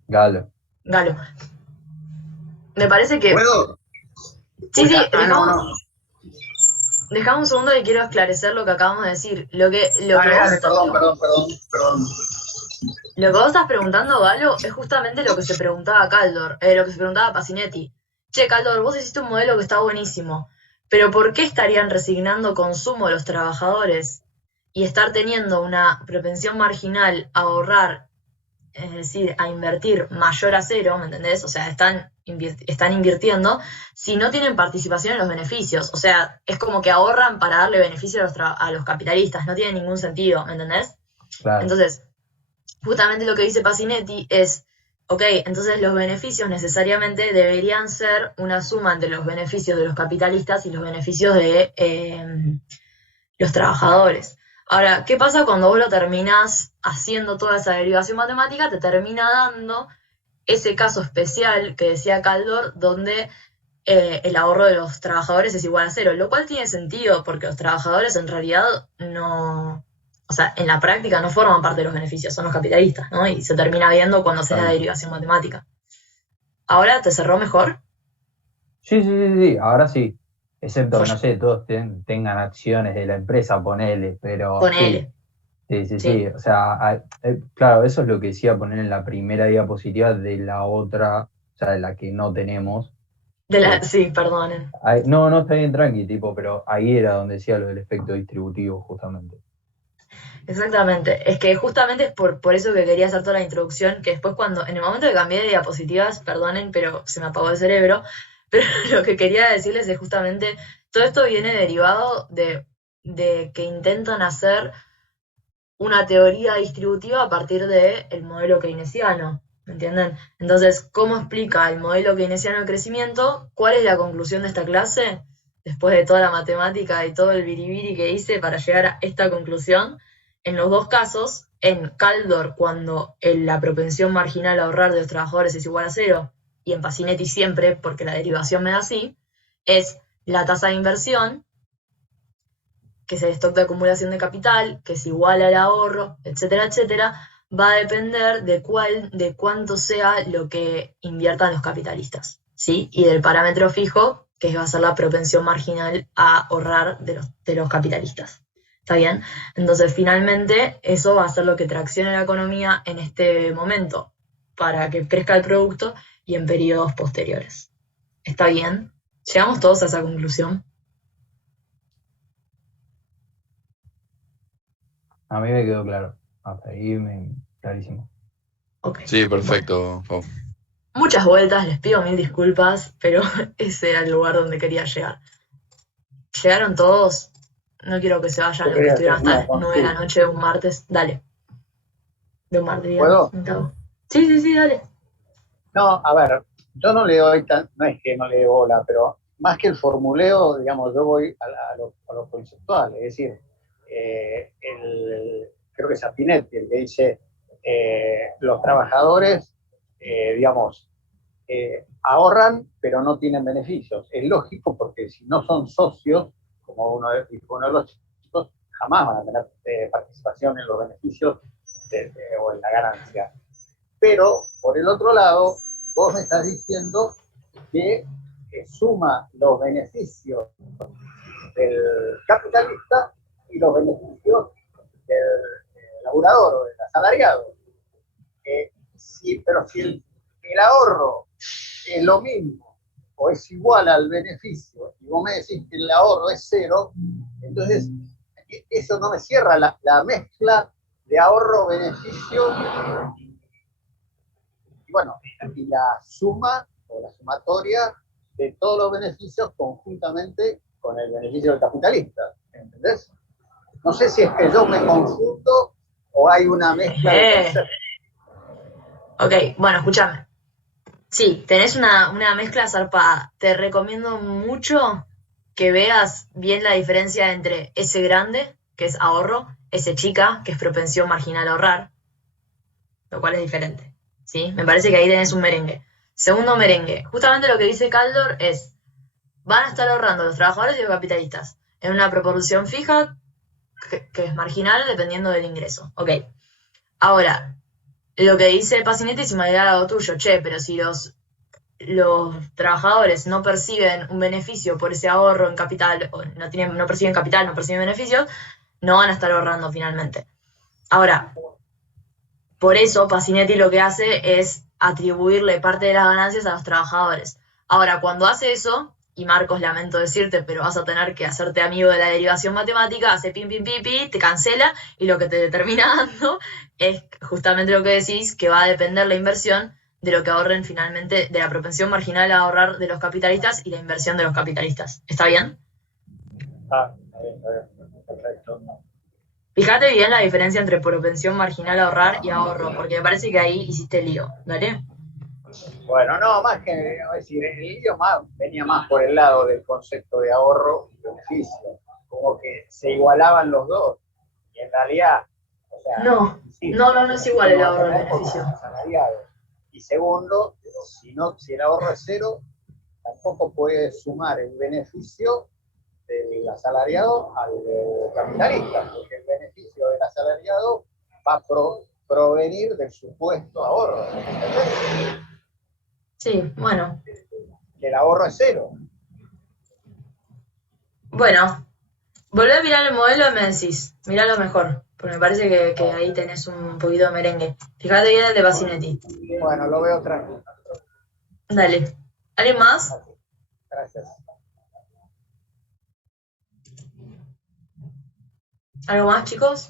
Galo. Galo. Me parece que... ¿Puedo? Sí, No. dejamos un segundo y quiero esclarecer lo que acabamos de decir. Dale, perdón. Lo que vos estás preguntando, Galo, es justamente lo que se preguntaba Caldor, lo que se preguntaba Pacinetti. Che, Caldor, vos hiciste un modelo que está buenísimo, pero ¿por qué estarían resignando consumo los trabajadores y estar teniendo una propensión marginal a ahorrar, es decir, a invertir mayor a cero, ¿me entendés? O sea, están invirtiendo si no tienen participación en los beneficios. O sea, es como que ahorran para darle beneficio a los capitalistas, no tiene ningún sentido, ¿me entendés? Claro. Entonces, justamente lo que dice Pacinetti es, ok, entonces los beneficios necesariamente deberían ser una suma entre los beneficios de los capitalistas y los beneficios de los trabajadores. Ahora, ¿qué pasa cuando vos lo terminás haciendo toda esa derivación matemática? Te termina dando ese caso especial que decía Caldor, donde el ahorro de los trabajadores es igual a cero, lo cual tiene sentido porque los trabajadores en realidad no... O sea, en la práctica no forman parte de los beneficios, son los capitalistas, ¿no? Y se termina viendo cuando haces la derivación matemática. ¿Ahora te cerró mejor? Sí, ahora sí. Excepto que, Joya. no sé, todos tengan acciones de la empresa, ponele, pero Ponele. Sí. O sea, claro, eso es lo que decía poner en la primera diapositiva de la otra, o sea, de la que no tenemos. Sí, perdonen. No, está bien tranqui, pero ahí era donde decía lo del efecto distributivo, justamente. Exactamente, es que justamente es por eso que quería hacer toda la introducción, que después en el momento que cambié de diapositivas, perdonen, pero se me apagó el cerebro, pero lo que quería decirles es justamente Todo esto viene derivado de que intentan hacer una teoría distributiva a partir del modelo keynesiano, ¿me entienden? Entonces, ¿cómo explica el modelo keynesiano de crecimiento? ¿Cuál es la conclusión de esta clase? Después de toda la matemática y todo el biribiri que hice para llegar a esta conclusión, en los dos casos, en Kaldor, cuando la propensión marginal a ahorrar de los trabajadores es igual a 0, y en Pasinetti siempre, porque la derivación me da así, es la tasa de inversión, que es el stock de acumulación de capital, que es igual al ahorro, etcétera, etcétera, va a depender de cuánto sea lo que inviertan los capitalistas, ¿sí? Y del parámetro fijo, que va a ser la propensión marginal a ahorrar de los capitalistas. ¿Está bien? Entonces, finalmente, eso va a ser lo que traccione la economía en este momento, para que crezca el producto y en periodos posteriores. ¿Está bien? ¿Llegamos todos a esa conclusión? A mí me quedó claro. Hasta ahí clarísimo. Okay. Sí, perfecto, Pau. Muchas vueltas, les pido 1000 disculpas, pero ese era el lugar donde quería llegar. ¿Llegaron todos? No quiero que se vayan los que estuvieron hasta las 9 de la noche de un martes. Dale. De un martes. ¿Puedo? Sí, dale. No, a ver, yo no le doy no es que no le doy bola, pero más que el formuleo, digamos, yo voy a lo conceptual, es decir, creo que es Sapinetti el que dice, los trabajadores, digamos, ahorran, pero no tienen beneficios. Es lógico porque si no son socios, como uno de los chicos, jamás van a tener participación en los beneficios o en la ganancia. Pero, por el otro lado, vos me estás diciendo que suma los beneficios del capitalista y los beneficios del laburador o del asalariado. Pero si el ahorro es lo mismo o es igual al beneficio y vos me decís que el ahorro es 0, entonces eso no me cierra la mezcla de ahorro-beneficio y bueno, y la suma o la sumatoria de todos los beneficios conjuntamente con el beneficio del capitalista, ¿entendés? No sé si es que yo me confundo o hay una mezcla de conceptos. Ok, bueno, escúchame. Sí, tenés una mezcla zarpada. Te recomiendo mucho que veas bien la diferencia entre S grande, que es ahorro, S chica, que es propensión marginal a ahorrar, lo cual es diferente, ¿sí? Me parece que ahí tenés un merengue. Segundo merengue, justamente lo que dice Kaldor es, van a estar ahorrando los trabajadores y los capitalistas en una proporción fija que es marginal dependiendo del ingreso. Ok. Ahora, lo que dice Pasinetti es similar a lo tuyo, pero si los trabajadores no perciben un beneficio por ese ahorro en capital, o no perciben capital, no perciben beneficios, no van a estar ahorrando finalmente. Ahora, por eso Pasinetti lo que hace es atribuirle parte de las ganancias a los trabajadores. Ahora, cuando hace eso, y Marcos, lamento decirte, pero vas a tener que hacerte amigo de la derivación matemática, hace pim, pim, pim, pim, te cancela, y lo que te termina dando es justamente lo que decís, que va a depender la inversión de lo que ahorren finalmente, de la propensión marginal a ahorrar de los capitalistas y la inversión de los capitalistas. ¿Está bien? Está bien, perfecto. Fíjate bien la diferencia entre propensión marginal a ahorrar y ahorro, porque me parece que ahí hiciste lío, ¿vale? Bueno, no, más que, es decir, el lío venía más por el lado del concepto de ahorro y beneficio, como que se igualaban los dos, y en realidad, o sea... No es igual el ahorro y el beneficio. Y segundo, si el ahorro es 0, tampoco puede sumar el beneficio del asalariado al capitalista, porque el beneficio del asalariado va a provenir del supuesto ahorro. ¿Entendés? Sí, bueno. El ahorro es 0. Bueno, volvé a mirar el modelo y me decís, miralo mejor, porque me parece que ahí tenés un poquito de merengue. Fíjate bien el de Pasinetti. Bueno, lo veo tranquilo. Dale. ¿Alguien más? Gracias. ¿Algo más, chicos?